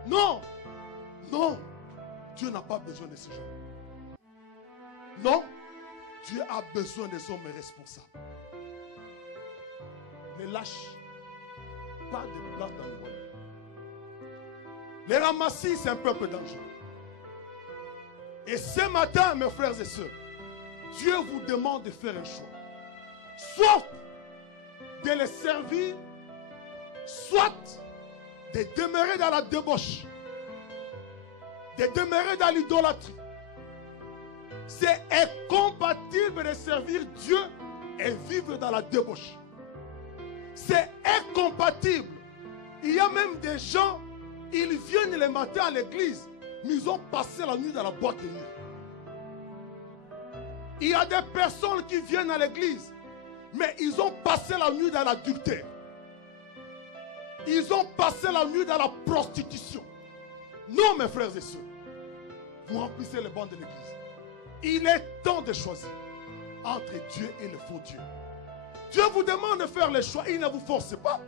Non. Non. Dieu n'a pas besoin de ces gens. Non. Dieu a besoin des hommes responsables. Les lâches, pas de place dans le royaume. Les ramassis, c'est un peuple dangereux. Et ce matin, mes frères et sœurs, Dieu vous demande de faire un choix. Soit de les servir, soit de demeurer dans la débauche, de demeurer dans l'idolâtrie. C'est incompatible de servir Dieu et vivre dans la débauche. C'est incompatible. Il y a même des gens, ils viennent le matin à l'église, mais ils ont passé la nuit dans la boîte de nuit. Il y a des personnes qui viennent à l'église, mais ils ont passé la nuit dans l'adultère. Ils ont passé la nuit dans la prostitution. Non, mes frères et sœurs, vous remplissez les bancs de l'église. Il est temps de choisir entre Dieu et le faux Dieu. Dieu vous demande de faire le choix, il ne vous force pas.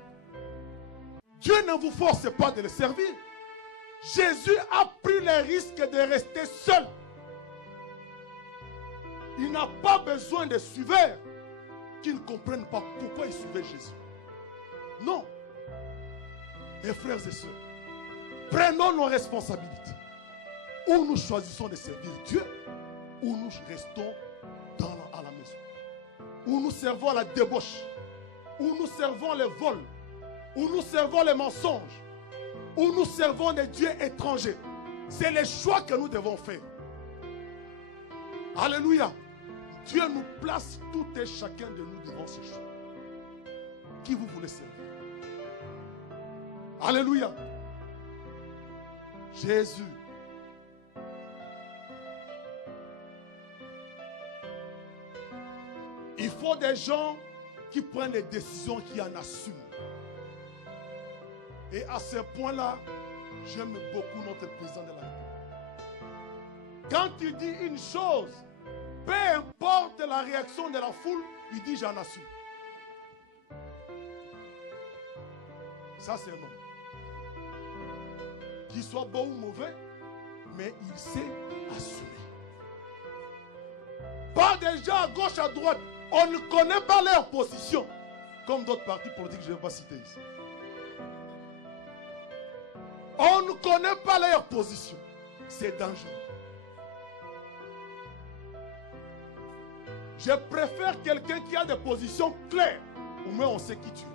Dieu ne vous force pas de le servir. Jésus a pris le risque de rester seul. Il n'a pas besoin de suiveurs qui ne comprennent pas pourquoi ils suivaient Jésus. Non. Mes frères et sœurs, prenons nos responsabilités. Ou nous choisissons de servir Dieu, ou nous restons à la maison. Ou nous servons à la débauche, ou nous servons les vols, ou nous servons les mensonges, ou nous servons des dieux étrangers. C'est le choix que nous devons faire. Alléluia. Dieu nous place tout et chacun de nous devant ce choix. Qui vous voulez servir? Alléluia. Jésus. Il faut des gens qui prennent des décisions, qui en assument. Et à ce point-là, j'aime beaucoup notre président de la République. Quand il dit une chose, peu importe la réaction de la foule, il dit j'en assume. Ça c'est un homme. Qu'il soit bon ou mauvais, mais il sait assumer. Pas des gens à gauche, à droite. On ne connaît pas leur position. Comme d'autres partis politiques, je ne vais pas citer ici. On ne connaît pas leur position. C'est dangereux. Je préfère quelqu'un qui a des positions claires. Au moins on sait qui tu es.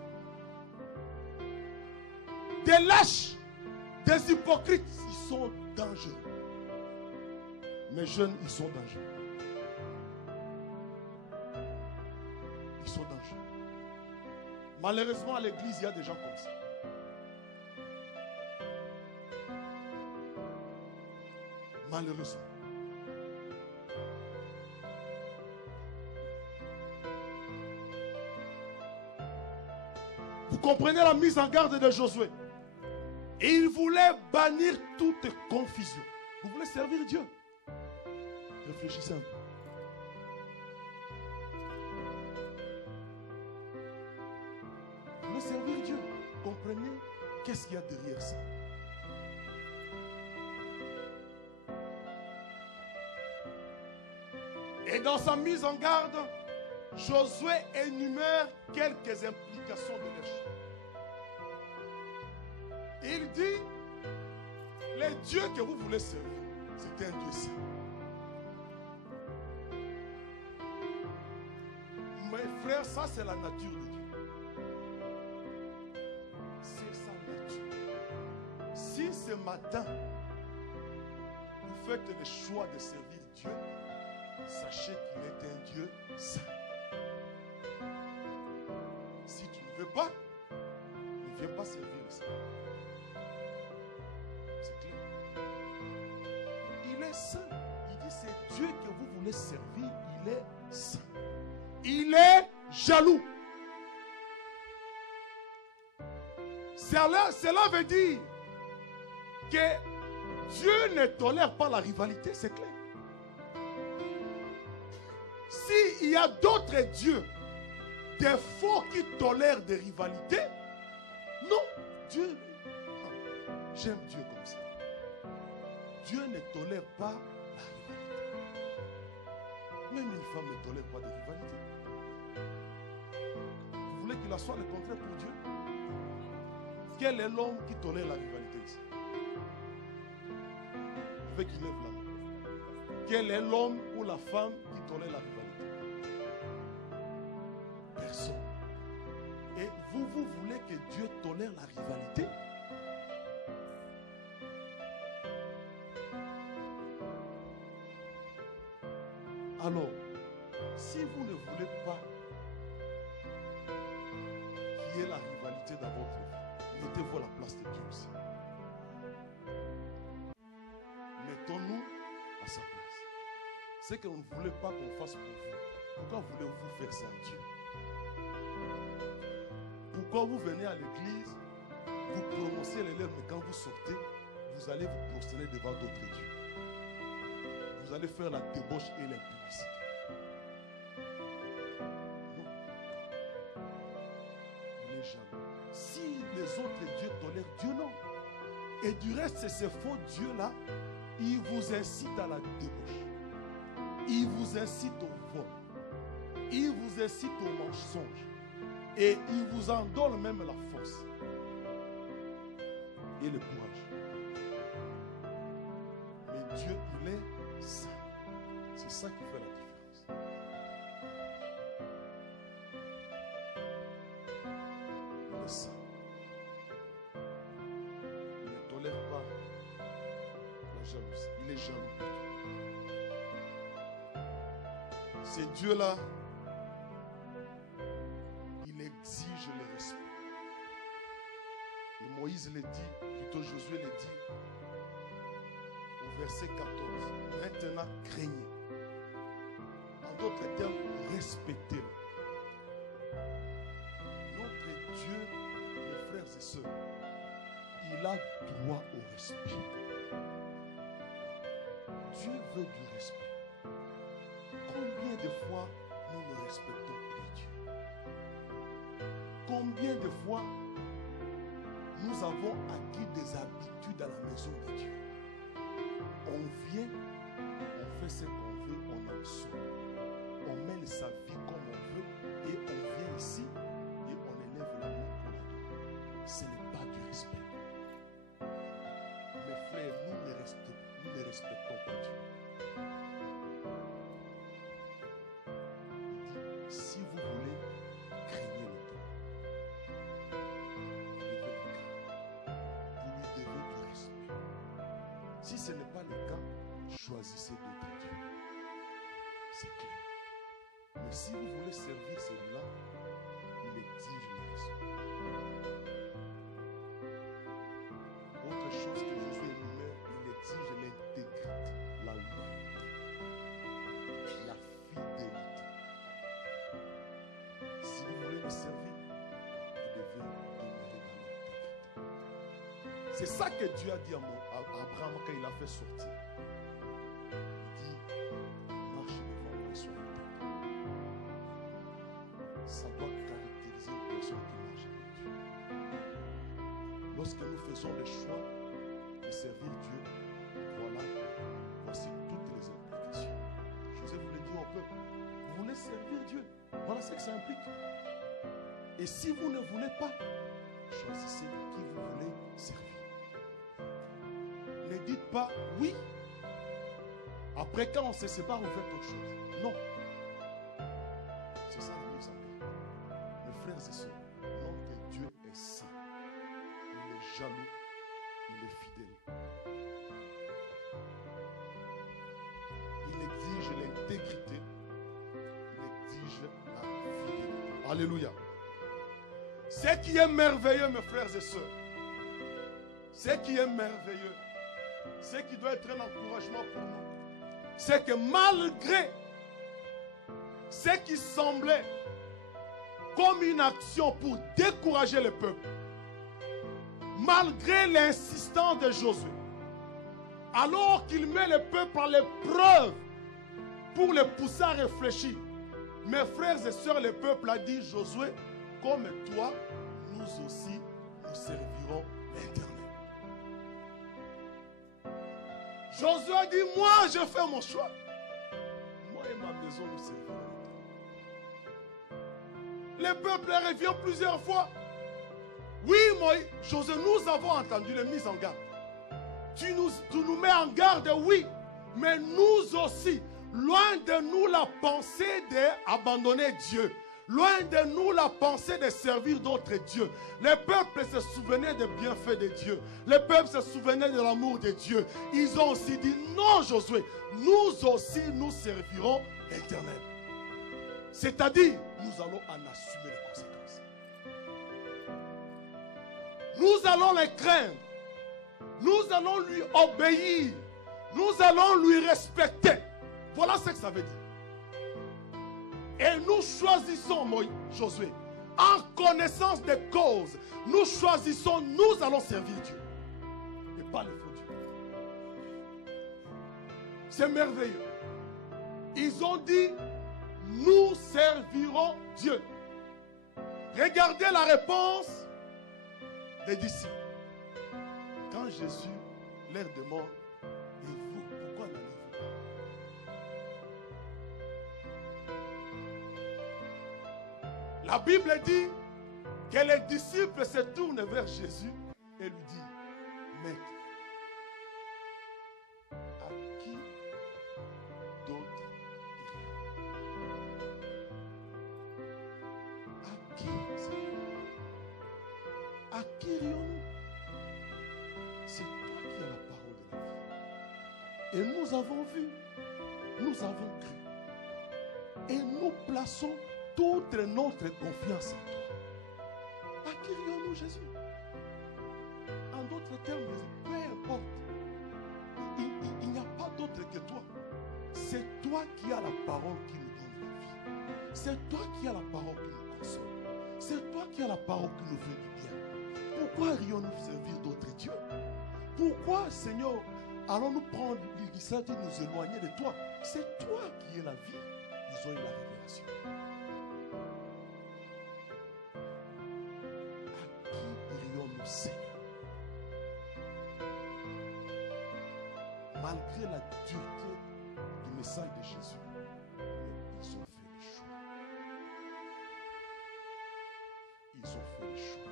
Des lâches, des hypocrites, ils sont dangereux. Mes jeunes, ils sont dangereux. Ils sont dangereux. Malheureusement, à l'église, il y a des gens comme ça. Malheureusement. Vous comprenez la mise en garde de Josué? Et il voulait bannir toute confusion. Vous voulez servir Dieu? Réfléchissez un peu. Vous voulez servir Dieu? Comprenez qu'est-ce qu'il y a derrière ça. Et dans sa mise en garde, Josué énumère quelques implications de l'échec. Il dit, les dieux que vous voulez servir, c'est un Dieu saint. Mes frères, ça c'est la nature de Dieu. C'est sa nature. Si ce matin, vous faites le choix de servir Dieu, sachez qu'il est un Dieu saint. Si tu ne veux pas, ne viens pas servir le Seigneur. C'est clair. Il est saint. Il dit c'est Dieu que vous voulez servir. Il est saint. Il est jaloux. Cela veut dire que Dieu ne tolère pas la rivalité, c'est clair. S'il y a d'autres dieux, des faux qui tolèrent des rivalités, non, Dieu, j'aime Dieu comme ça. Dieu ne tolère pas la rivalité. Même une femme ne tolère pas de rivalité. Vous voulez qu'il en soit le contraire pour Dieu? Quel est l'homme qui tolère la rivalité ici? Je veux qu'il lève la main. Quel est l'homme ou la femme qui tolère la rivalité? Personne. Et vous voulez que Dieu tolère la rivalité? Alors, si vous ne voulez pas qu'il y ait la rivalité dans votre vie, mettez-vous à la place de Dieu aussi. Mettons-nous à sa place. C'est qu'on ne voulait pas qu'on fasse pour vous. Pourquoi voulez-vous faire ça à Dieu? Pourquoi vous venez à l'église, vous prononcez les lèvres, mais quand vous sortez, vous allez vous prosterner devant d'autres dieux. Vous allez faire la débauche et l'impudicité. Non. Il est jaloux. Si les autres dieux tolèrent Dieu, non. Et du reste, c'est ces faux dieux-là, ils vous incitent à la débauche. Ils vous incitent au vol. Ils vous incitent au mensonge. Et ils vous en donnent même la force. Et le courage. Mais Dieu, il est saint. C'est ça qui fait la différence. Il est saint. Il ne tolère pas la jalousie. Il est jaloux. Ces dieux-là, il exige le respect. Et Moïse le dit, plutôt Josué le dit, au verset 14. Maintenant, craignez. En d'autres termes, respectez-le. Notre Dieu, mes frères et sœurs, il a droit au respect. Dieu veut du respect. Combien de fois nous ne respectons plus Dieu? Combien de fois nous avons acquis des habitudes à la maison de Dieu? On vient, on fait ce qu'on veut, on en sort. On mène sa vie comme on veut et on vient ici et on élève la main pour l'adorer. Ce n'est pas du respect. Mes frères, nous ne respectons pas Dieu. Il dit, si vous voulez, craignez le temps. Vous devez le craindre. Vous lui devez du respect. Si ce n'est pas le cas, choisissez d'autres dieux. C'est clair. Mais si vous voulez servir celui-là, il exige le respect. Autre chose que Jésus énumère, il exige l'intégrité, la loyauté, la fidélité. Si vous voulez le servir, vous devez C'est ça que Dieu a dit à Abraham quand il l'a fait sortir. Il dit, marche devant moi et sois intègre. Ça doit caractériser une personne qui marche avec Dieu. Lorsque nous faisons le choix de servir Dieu, voici toutes les implications. Joseph voulait dire au peuple, vous voulez servir Dieu, voilà ce que ça implique. Et si vous ne voulez pas, choisissez qui vous voulez servir. Ne dites pas oui. Après, quand on se sépare, on fait autre chose. Non. C'est ça la mise en garde. Mes frères et sœurs, notre Dieu est saint. Il est jaloux. Il est fidèle. Il exige l'intégrité. Il exige la fidélité. Alléluia. Ce qui est merveilleux, mes frères et sœurs, ce qui est merveilleux, ce qui doit être un encouragement pour nous, c'est que malgré ce qui semblait comme une action pour décourager le peuple, malgré l'insistance de Josué, alors qu'il met le peuple à l'épreuve pour le pousser à réfléchir, mes frères et sœurs, le peuple a dit, Josué, comme toi, nous aussi, nous servirons l'Éternel. Josué a dit, moi, je fais mon choix. Moi et ma maison, nous servirons l'Éternel. Le peuple revient plusieurs fois. Oui, moi, Josué, nous avons entendu les mises en garde. Tu nous mets en garde, oui, mais nous aussi, loin de nous la pensée d'abandonner Dieu. Loin de nous la pensée de servir d'autres dieux. Le peuple se souvenait des bienfaits de Dieu. Le peuple se souvenait de l'amour de Dieu. Ils ont aussi dit, non Josué, nous aussi nous servirons l'Éternel. C'est-à-dire, nous allons en assumer les conséquences. Nous allons les craindre. Nous allons lui obéir. Nous allons lui respecter. Voilà ce que ça veut dire. Et nous choisissons, Josué, en connaissance des causes, nous choisissons, nous allons servir Dieu. Et pas le faux Dieu. C'est merveilleux. Ils ont dit, nous servirons Dieu. Regardez la réponse des disciples. Quand Jésus leur demande, et vous, pourquoi n'allez-vous pas? La Bible dit que les disciples se tournent vers Jésus et lui disent, Maître, à qui d'autre irions-nous? À qui? À qui irions-nous? C'est toi qui as la parole de la vie. Et nous avons vu, nous avons cru. Et nous plaçons toute notre confiance en toi. À qui irions-nous, Jésus? En d'autres termes, peu importe. Il n'y a pas d'autre que toi. C'est toi qui as la parole qui nous donne la vie. C'est toi qui as la parole qui nous console. C'est toi qui as la parole qui nous fait du bien. Pourquoi irions-nous servir d'autres dieux? Pourquoi, Seigneur, allons-nous prendre l'initiative de nous éloigner de toi? C'est toi qui es la vie. Ils ont eu la révélation. Seigneur, malgré la dureté du message de Jésus, ils ont fait le choix. Ils ont fait le choix.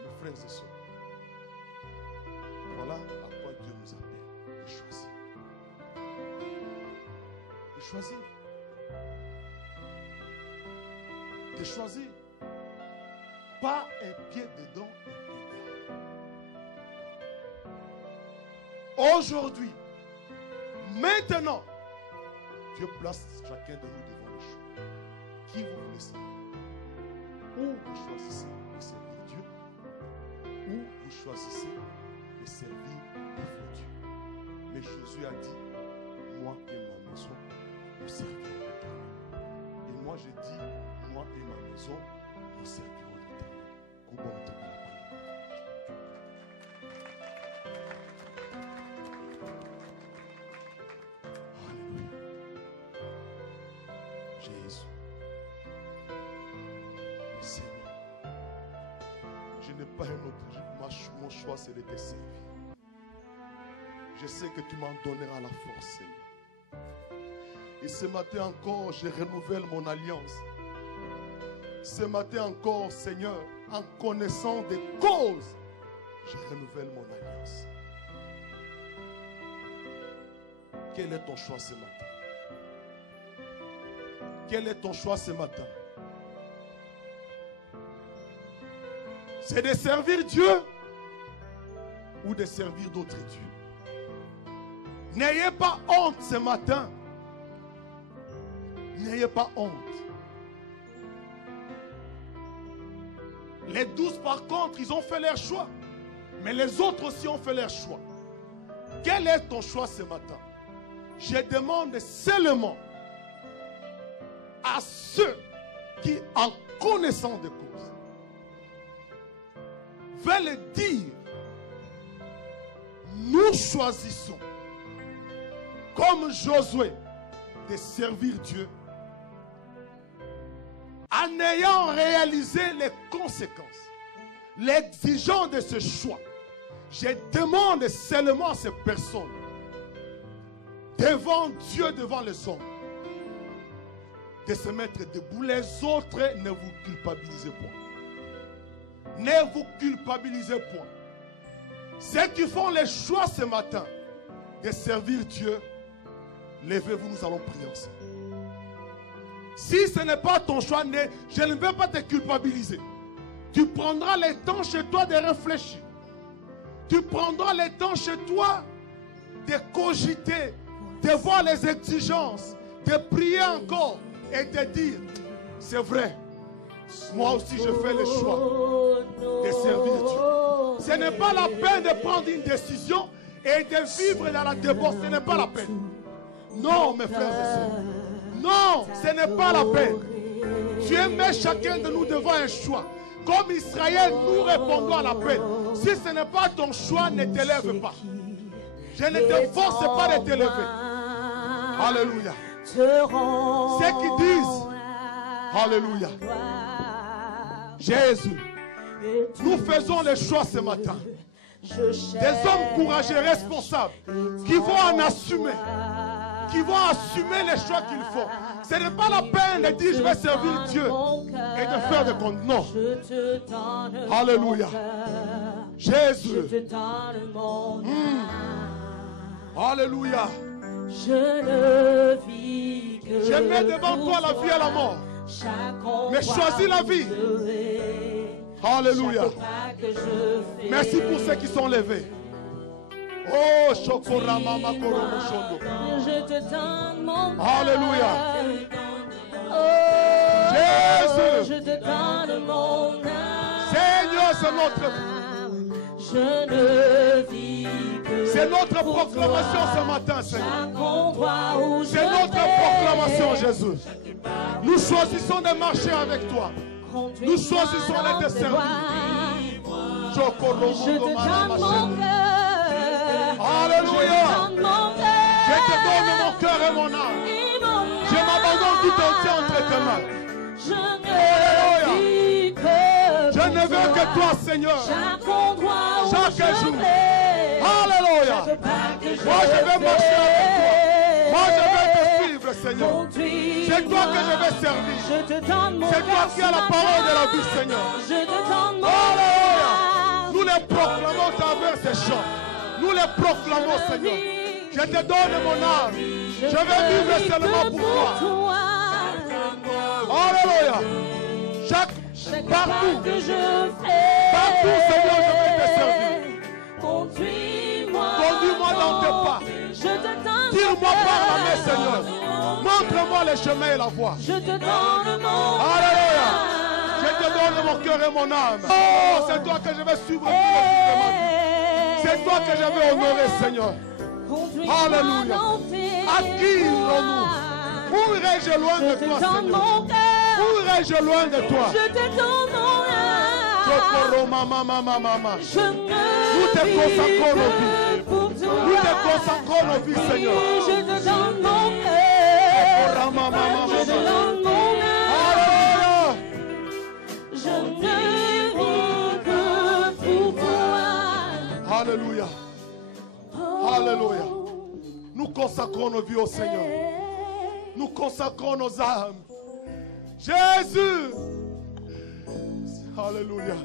Mes frères et sœurs, voilà à quoi Dieu nous appelle de choisir. De choisir. De choisir. Pas un pied dedans. Aujourd'hui, maintenant, Dieu place chacun de nous devant le choix. Qui vous voulez servir? Ou vous choisissez de servir Dieu, ou vous choisissez de servir le faux Dieu. Mais Jésus a dit, moi et ma maison, nous servirons l'Éternel. Et moi je dis, moi et ma maison, nous servirons l'Éternel. Courbons-nous dans la prière. Jésus. Seigneur, je n'ai pas un autre. Mon choix, c'est de te servir. Je sais que tu m'en donneras la force, Seigneur. Et ce matin encore, je renouvelle mon alliance. Ce matin encore, Seigneur, en connaissant des causes, je renouvelle mon alliance. Quel est ton choix ce matin? Quel est ton choix ce matin? C'est de servir Dieu ou de servir d'autres dieux. N'ayez pas honte ce matin. N'ayez pas honte. Les 12 par contre, ils ont fait leur choix. Mais les autres aussi ont fait leur choix. Quel est ton choix ce matin? Je demande seulement à ceux qui, en connaissant de cause, veulent dire, nous choisissons, comme Josué, de servir Dieu, en ayant réalisé les conséquences, l'exigence de ce choix. Je demande seulement à ces personnes, devant Dieu, devant les hommes, de se mettre debout. Les autres, ne vous culpabilisez point. Ne vous culpabilisez point. Ceux qui font les choix ce matin de servir Dieu, levez-vous, nous allons prier ensemble. Si ce n'est pas ton choix, je ne vais pas te culpabiliser. Tu prendras le temps chez toi de réfléchir. Tu prendras le temps chez toi de cogiter, de voir les exigences, de prier encore et de dire, c'est vrai, moi aussi je fais le choix de servir Dieu. Ce n'est pas la peine de prendre une décision et de vivre dans la débauche. Ce n'est pas la peine. Non, mes frères et sœurs. Non, ce n'est pas la peine. Dieu met chacun de nous devant un choix. Comme Israël, nous répondons à l'appel. Si ce n'est pas ton choix, ne te lève pas. Je ne te force pas de te lever. Alléluia. Ceux qui disent, Alléluia. Jésus, nous faisons le choix ce matin. Des hommes courageux, responsables, qui vont en assumer. Qui vont assumer les choix qu'ils font. Ce n'est pas la peine de dire je vais servir Dieu et de faire des comptes. Non. Alléluia. Jésus. Alléluia. Je mets devant toi la vie et la mort. Mais choisis la vie. Alléluia. Merci pour ceux qui sont levés. Oh, Chokorama Makoromo Shondo. Je te donne mon cœur. Alléluia. Oh, Jésus. je te donne mon âme. Seigneur, c'est notre Je ne vis que C'est notre pour proclamation toi. ce matin, Seigneur. Chaque endroit où C'est je notre vais, proclamation, Jésus. Nous choisissons de marcher avec toi. Nous choisissons de te servir. Je te donne mon cœur. Alléluia. Je te donne mon cœur. Je te donne mon cœur et mon âme. Et mon âme. Je m'abandonne tout entier entre tes mains. Je ne vis que Je ne veux que toi, Seigneur. chaque endroit où Chaque je jour. vais. Alléluia. Chaque pas que Moi, je vais marcher avec toi. Moi, je vais te suivre, Seigneur. Conduis-moi. C'est toi que je vais servir. Je te donne mon C'est toi cœur qui as la ce parole de la matin. vie, Seigneur. Je te donne mon Alléluia. cœur. Nous les proclamons à travers ces chants. Nous les proclamons, Seigneur. Je te donne mon âme. Je vais vivre seulement pour toi. Alléluia. Chaque Partout. pas que je fais. Partout, Seigneur, je vais te servir. Conduis-moi. Conduis-moi dans tes pas. Je te donne Tire-moi mon par la main, cœur. Seigneur. Montre-moi les chemins et la voie. Je te donne mon Alléluia. cœur. Je te donne mon cœur et mon âme. Oh, c'est toi que je vais suivre tout le jour de ma vie. C'est toi que je vais honorer, Seigneur. Conduis-moi Alléluia. dans tes À qui irons-nous? Où irai-je loin Je de te toi, donne Seigneur? mon cœur. Où irai-je loin de toi? Je te donne mon âme. Chokoro, mama, mama, mama. Je ne Nous te vis consacrons nos que vies. pour toi. Nous te consacrons nos vies, Seigneur. Je te donne mon cœur. Chokora, mama, Je te mama. donne mon Alléluia. Alléluia. Nous consacrons nos vies au Seigneur. Nous consacrons nos âmes. Jésus. Alléluia.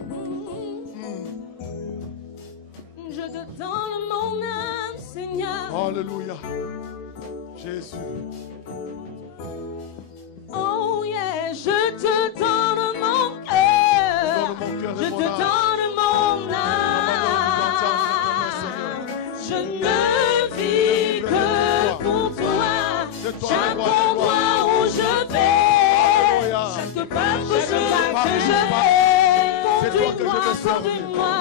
Je te donne mon âme, Seigneur. Alléluia. Jésus. Oh yeah, je te donne mon cœur. Je te donne mon âme. Je ne vis que pour toi. Chaque endroit où je vais, chaque pas que je fais, conduis-moi.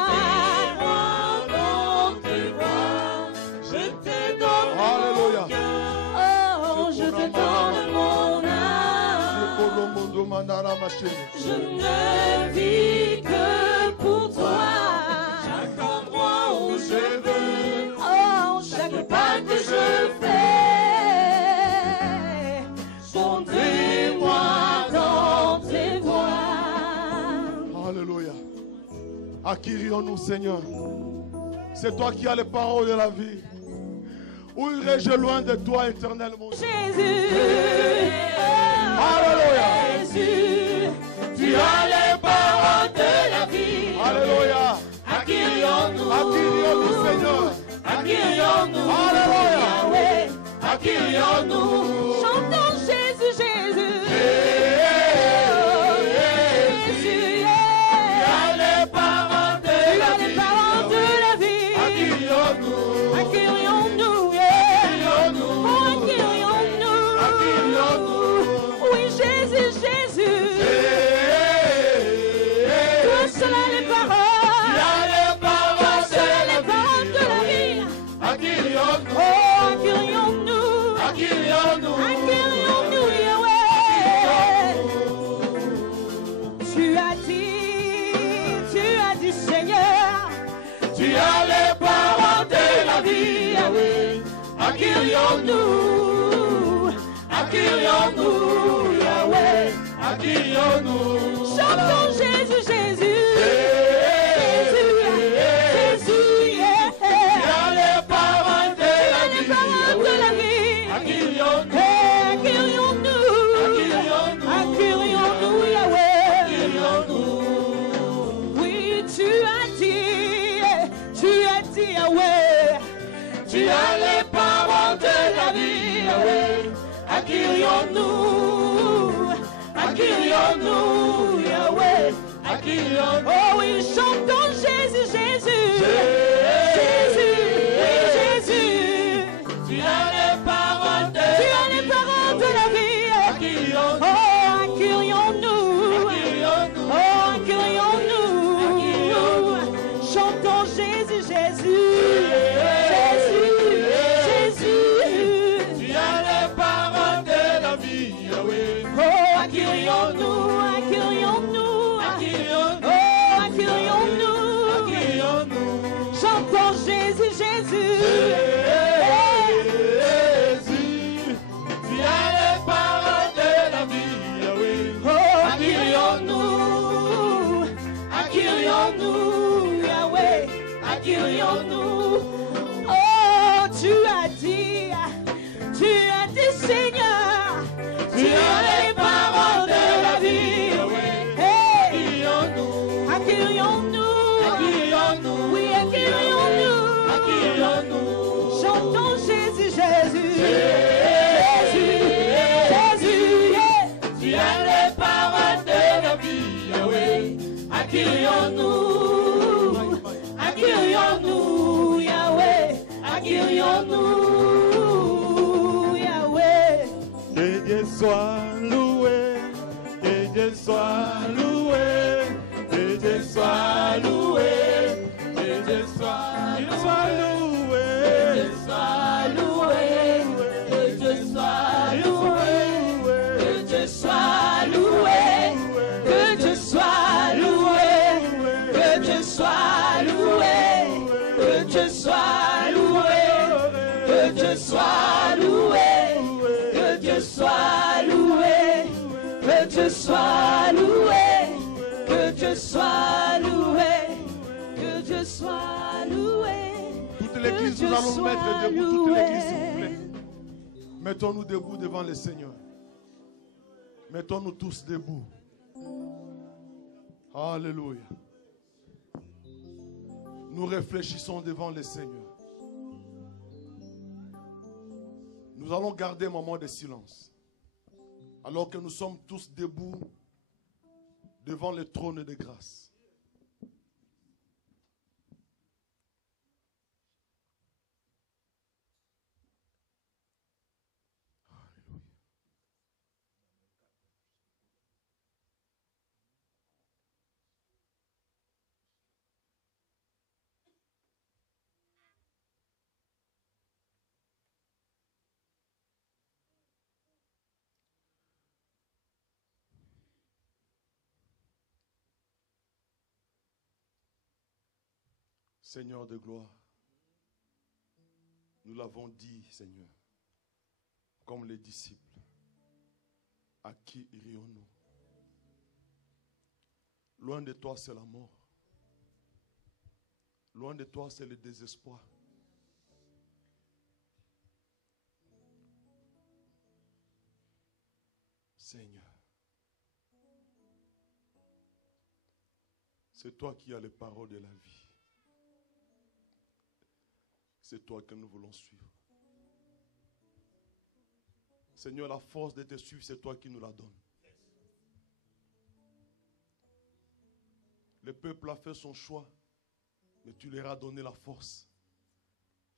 Je te donne mon cœur. Oh, je te donne mon âme. Je ne vis que pour toi. Chaque endroit où je vais, oh, chaque pas que je fais, conduis-moi dans tes voies. Alléluia. Acquérions-nous, Seigneur. C'est toi qui as les paroles de la vie. Où irai-je loin de toi éternellement? Jésus. Alléluia. Jésus, tu as les paroles de la vie. Alléluia. Acquérions-nous. Acquérions-nous, Seigneur. Acquérions-nous. Alléluia. Yahweh. Acquérions-nous. Chantons Jésus, Jésus. Jésus, Tu as les paroles de la vie. Acquérions-nous. Acquérions-nous, yeah. Oh, acquérions-nous. Oui, Jésus, Jésus. Tout cela les paroles. Tu as les paroles Tout cela les paroles de la vie. Acquérions-nous. Oh, acquérions-nous. Acquérions-nous. Acquérions-nous, Yahweh. Tu as dit, Seigneur. Tu as les paroles de la vie. Yahweh. Acquérions-nous. Acquérions-nous, Yahweh. Acquérions-nous. Chantons Jésus, Jésus. Tu as les paroles de la vie. Acquérions-nous. Acquérions-nous, Yahweh. Oui, tu as dit, Yahweh. Tu as les paroles de la vie. Acquérions-nous, Yahweh. Acquérions-nous. Oh oui, chantons Jésus, Jésus. Jésus, oui, Jésus. Tu as les paroles de la vie. Acquérions-nous. Oh, acquérions-nous. Oh, acquérions-nous. Chantons Jésus, Jésus. Tu as les paroles de la vie. Oh, acquérions-nous. Oh, acquérions-nous. Chantons Jésus, Jésus. Tu as les paroles de la vie. Oh, acquérions-nous, Yahweh. Acquérions-nous. Oh, tu as dit, Seigneur. Tu as les paroles de la vie. Hey. Acquérions-nous. Oui, acquérions-nous. Chantons Jésus, Jésus. Tu as les paroles de la vie. Acquérions-nous, Yahweh. Acquérions-nous, Yahweh. Que Dieu soit loué, que Dieu soit loué, que Dieu soit loué, que Dieu soit loué, Que Dieu soit loué. Que Dieu soit loué. Que Dieu soit loué. Que Dieu soit loué. Que Dieu soit loué. Que Dieu soit loué. Que Dieu soit loué. Que Dieu soit loué. Que Dieu soit loué. Que Dieu soit loué. l'église, nous allons nous mettre debout, toute l'église, s'il vous plaît. Mettons-nous debout devant le Seigneur. Mettons-nous tous debout. Alléluia. Nous réfléchissons devant le Seigneur. Nous allons garder un moment de silence. Alors que nous sommes tous debout devant le trône de grâce. Seigneur de gloire, nous l'avons dit, Seigneur, comme les disciples, à qui irions-nous? Loin de toi, c'est la mort. Loin de toi, c'est le désespoir. Seigneur, c'est toi qui as les paroles de la vie. C'est toi que nous voulons suivre. Seigneur, la force de te suivre, c'est toi qui nous la donnes. Le peuple a fait son choix, mais tu leur as donné la force.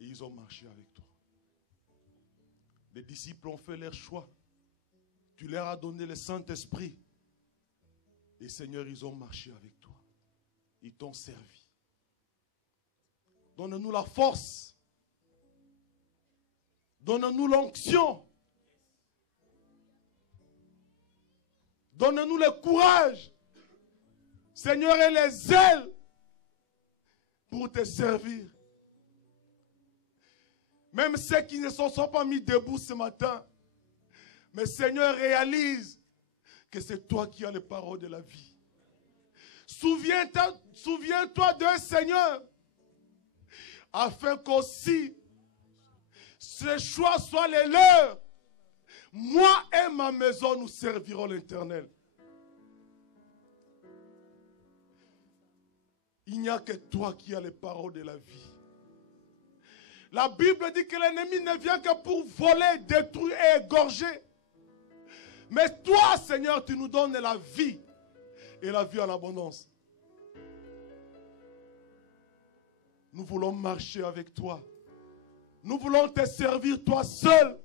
Et ils ont marché avec toi. Les disciples ont fait leur choix. Tu leur as donné le Saint-Esprit. Et Seigneur, ils ont marché avec toi. Ils t'ont servi. Donne-nous la force. Donne-nous l'onction. Donne-nous le courage. Seigneur, et les ailes pour te servir. Même ceux qui ne se sont pas mis debout ce matin. Mais Seigneur, réalise que c'est toi qui as les paroles de la vie. Souviens-toi d'un Seigneur. Afin qu'aussi ce choix soit les leurs. Moi et ma maison, nous servirons l'Éternel. Il n'y a que toi qui as les paroles de la vie. La Bible dit que l'ennemi ne vient que pour voler, détruire et égorger. Mais toi, Seigneur, tu nous donnes la vie. Et la vie en abondance. Nous voulons marcher avec toi. Nous voulons te servir toi seul.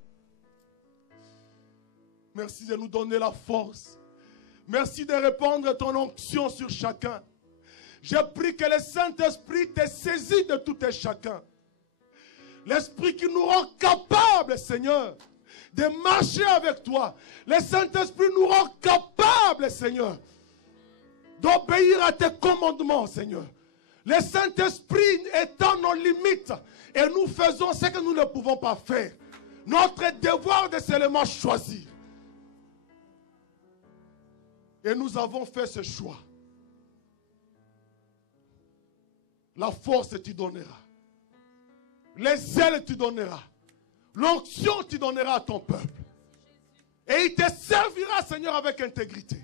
Merci de nous donner la force. Merci de répandre ton onction sur chacun. Je prie que le Saint-Esprit te saisisse de tout et chacun. L'Esprit qui nous rend capables, Seigneur, de marcher avec toi. Le Saint-Esprit nous rend capables, Seigneur, d'obéir à tes commandements, Seigneur. Le Saint-Esprit étant nos limites et nous faisons ce que nous ne pouvons pas faire. Notre devoir est seulement choisir. Et nous avons fait ce choix. La force tu donneras. Les ailes tu donneras. L'onction tu donneras à ton peuple. Et il te servira, Seigneur, avec intégrité.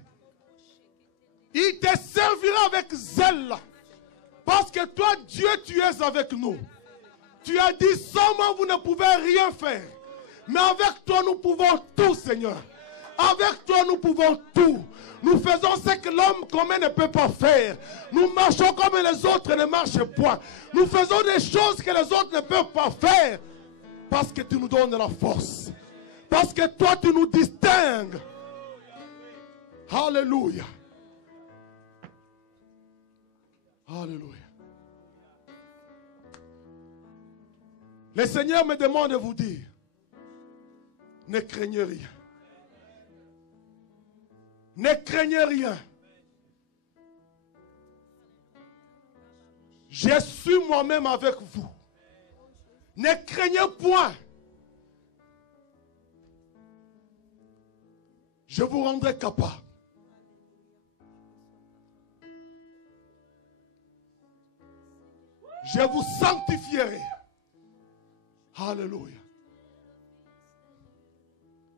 Il te servira avec zèle. Parce que toi, Dieu, tu es avec nous. Tu as dit, sans moi, vous ne pouvez rien faire. Mais avec toi, nous pouvons tout, Seigneur. Avec toi, nous pouvons tout. Nous faisons ce que l'homme commun ne peut pas faire. Nous marchons comme les autres ne marchent point. Nous faisons des choses que les autres ne peuvent pas faire. Parce que tu nous donnes la force. Parce que toi, tu nous distingues. Alléluia. Alléluia. Le Seigneur me demande de vous dire, ne craignez rien. Ne craignez rien. Je suis moi-même avec vous. Ne craignez point. Je vous rendrai capable. Je vous sanctifierai. Alléluia.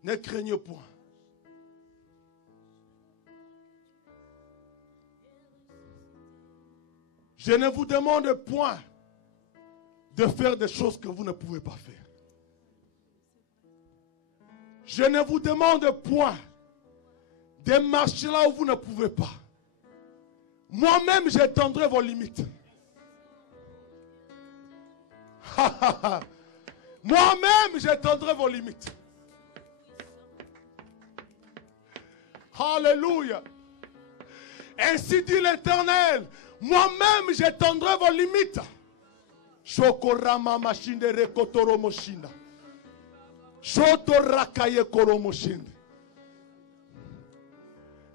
Ne craignez point. Je ne vous demande point de faire des choses que vous ne pouvez pas faire. Je ne vous demande point de marcher là où vous ne pouvez pas. Moi-même, j'étendrai vos limites. Moi-même, j'étendrai vos limites. Alléluia. Ainsi dit l'Éternel, moi-même, j'étendrai vos limites. Shokorama machinde rekotoro moshinda. Shotorakaye koro moshinde.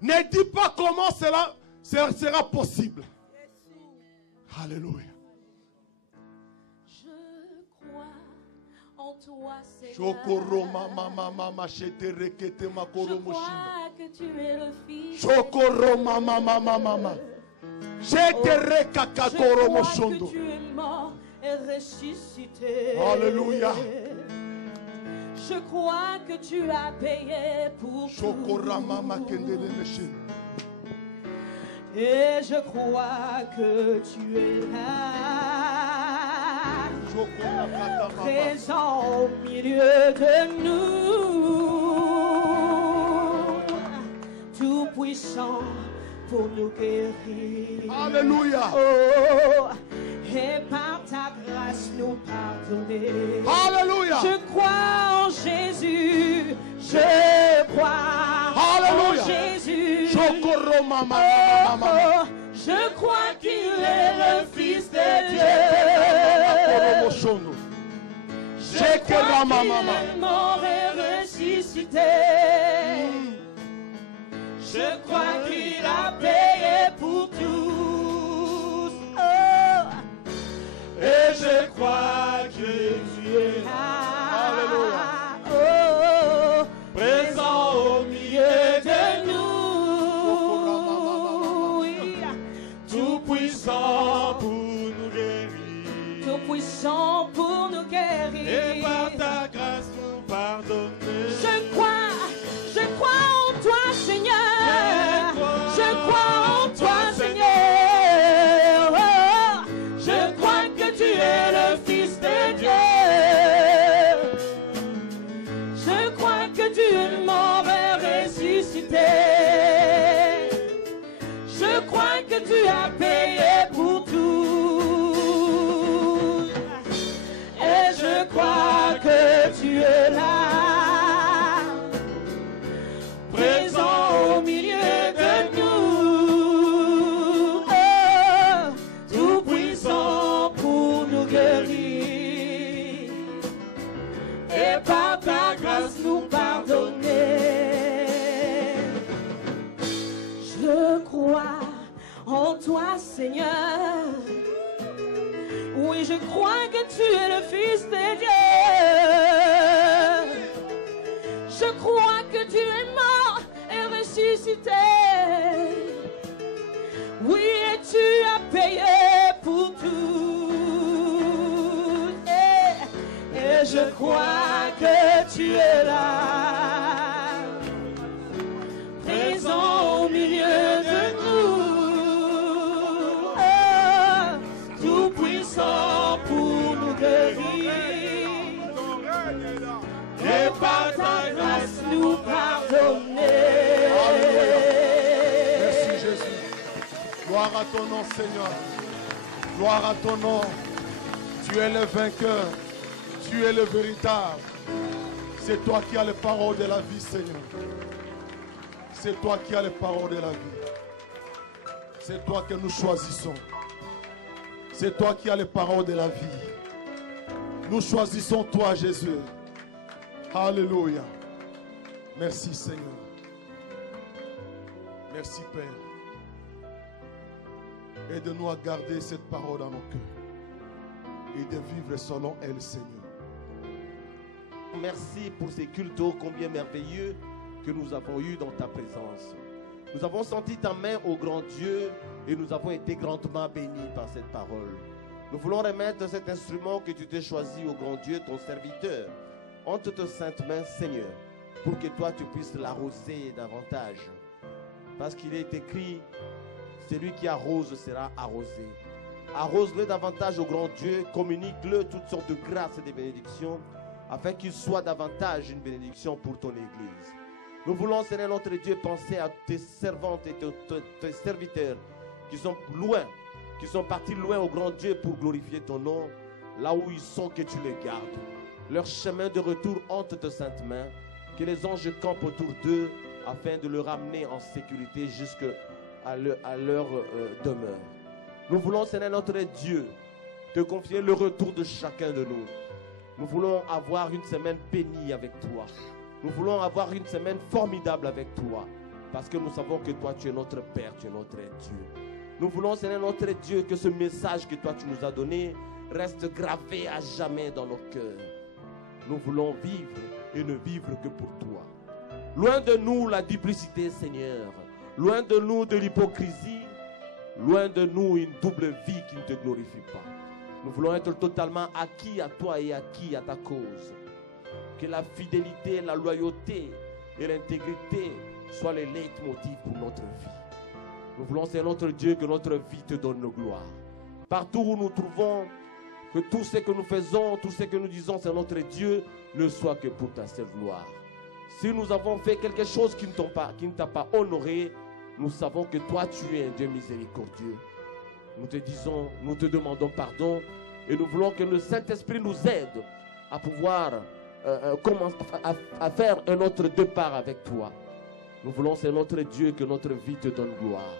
Ne dis pas comment cela sera possible. Alléluia. Je crois en toi, Seigneur. Shokoroma mama mama shete rekete makoro Je crois que tu es le Fils. Shokoroma mama mama. Shete rekaka Je koro crois moshondo. que tu es mort et ressuscité. Alléluia. Je crois que tu as payé pour Shokorama tout. makendele meshin. Et je crois que tu es là, présent au milieu de nous, tout puissant pour nous guérir. Alléluia. Oh, et par ta grâce nous pardonner. Alléluia. Je crois en Jésus, je crois Alléluia. en Jésus. Shokoroma mama mama. Oh, je crois qu'il est le Fils de Dieu. Je crois qu'il est mort et ressuscité. Je crois qu'il a payé pour tous. Oh, Et je crois que tu es Alléluia. Oh, présent au milieu de nous. tout puissant pour nous guérir. Tout puissant pour nous guérir. Et par ta grâce nous pardonner. Je crois en toi, Seigneur. Je crois en toi, Seigneur. Oh, je crois que tu es le Fils de Dieu. Je crois que tu es mort et ressuscité. Je crois que tu as payé pour tout. Et je crois que tu es là, présent au milieu de nous. Oh, tout puissant pour nous guérir. Et par ta grâce nous pardonner. Je crois en toi, Seigneur. Oui, je crois que tu es le Fils de Dieu. Je crois que tu es mort et ressuscité. Oui, et tu as payé pour tout. Et je crois que tu es là, présent au milieu de nous. Oh, tout puissant pour nous guérir. Et par ta grâce nous pardonner. Merci Jésus. Gloire à ton nom, Seigneur. Gloire à ton nom. Tu es le vainqueur. Tu es le véritable. C'est toi qui as les paroles de la vie, Seigneur. C'est toi qui as les paroles de la vie. C'est toi que nous choisissons. C'est toi qui as les paroles de la vie. Nous choisissons toi, Jésus. Alléluia. Merci, Seigneur. Merci, Père. Aide-nous à garder cette parole dans nos cœurs et de vivre selon elle, Seigneur. Merci pour ces cultes ô combien merveilleux que nous avons eus dans ta présence. Nous avons senti ta main, ô grand Dieu, et nous avons été grandement bénis par cette parole. Nous voulons remettre cet instrument que tu t'es choisi au grand Dieu, ton serviteur, entre tes saintes mains, Seigneur, pour que toi tu puisses l'arroser davantage. Parce qu'il est écrit, celui qui arrose sera arrosé. Arrose-le davantage au grand Dieu, communique-le toutes sortes de grâces et de bénédictions, afin qu'il soit davantage une bénédiction pour ton Église. Nous voulons, Seigneur notre Dieu, penser à tes servantes et tes serviteurs qui sont loin, qui sont partis loin au grand Dieu pour glorifier ton nom, là où ils sont, que tu les gardes. Leur chemin de retour entre tes saintes mains, que les anges campent autour d'eux afin de le ramener en sécurité jusqu'à leur demeure. Nous voulons, Seigneur notre Dieu, te confier le retour de chacun de nous. Nous voulons avoir une semaine bénie avec toi. Nous voulons avoir une semaine formidable avec toi. Parce que nous savons que toi, tu es notre Père, tu es notre Dieu. Nous voulons, Seigneur notre Dieu, que ce message que toi, tu nous as donné reste gravé à jamais dans nos cœurs. Nous voulons vivre et ne vivre que pour toi. Loin de nous la duplicité, Seigneur. Loin de nous de l'hypocrisie. Loin de nous une double vie qui ne te glorifie pas. Nous voulons être totalement acquis à toi et acquis à ta cause. Que la fidélité, la loyauté et l'intégrité soient les leitmotifs pour notre vie. Nous voulons, c'est notre Dieu, que notre vie te donne le gloire. Partout où nous trouvons, que tout ce que nous faisons, tout ce que nous disons, c'est notre Dieu, ne soit que pour ta seule gloire. Si nous avons fait quelque chose qui ne t'a pas honoré, nous savons que toi, tu es un Dieu miséricordieux. Nous te disons, nous te demandons pardon et nous voulons que le Saint-Esprit nous aide à pouvoir à faire un autre départ avec toi. Nous voulons, c'est notre Dieu, que notre vie te donne gloire.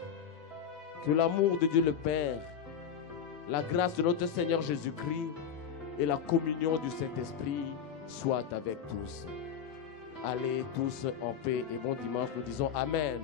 Que l'amour de Dieu le Père, la grâce de notre Seigneur Jésus-Christ et la communion du Saint-Esprit soient avec tous. Allez tous en paix et bon dimanche. Nous disons Amen.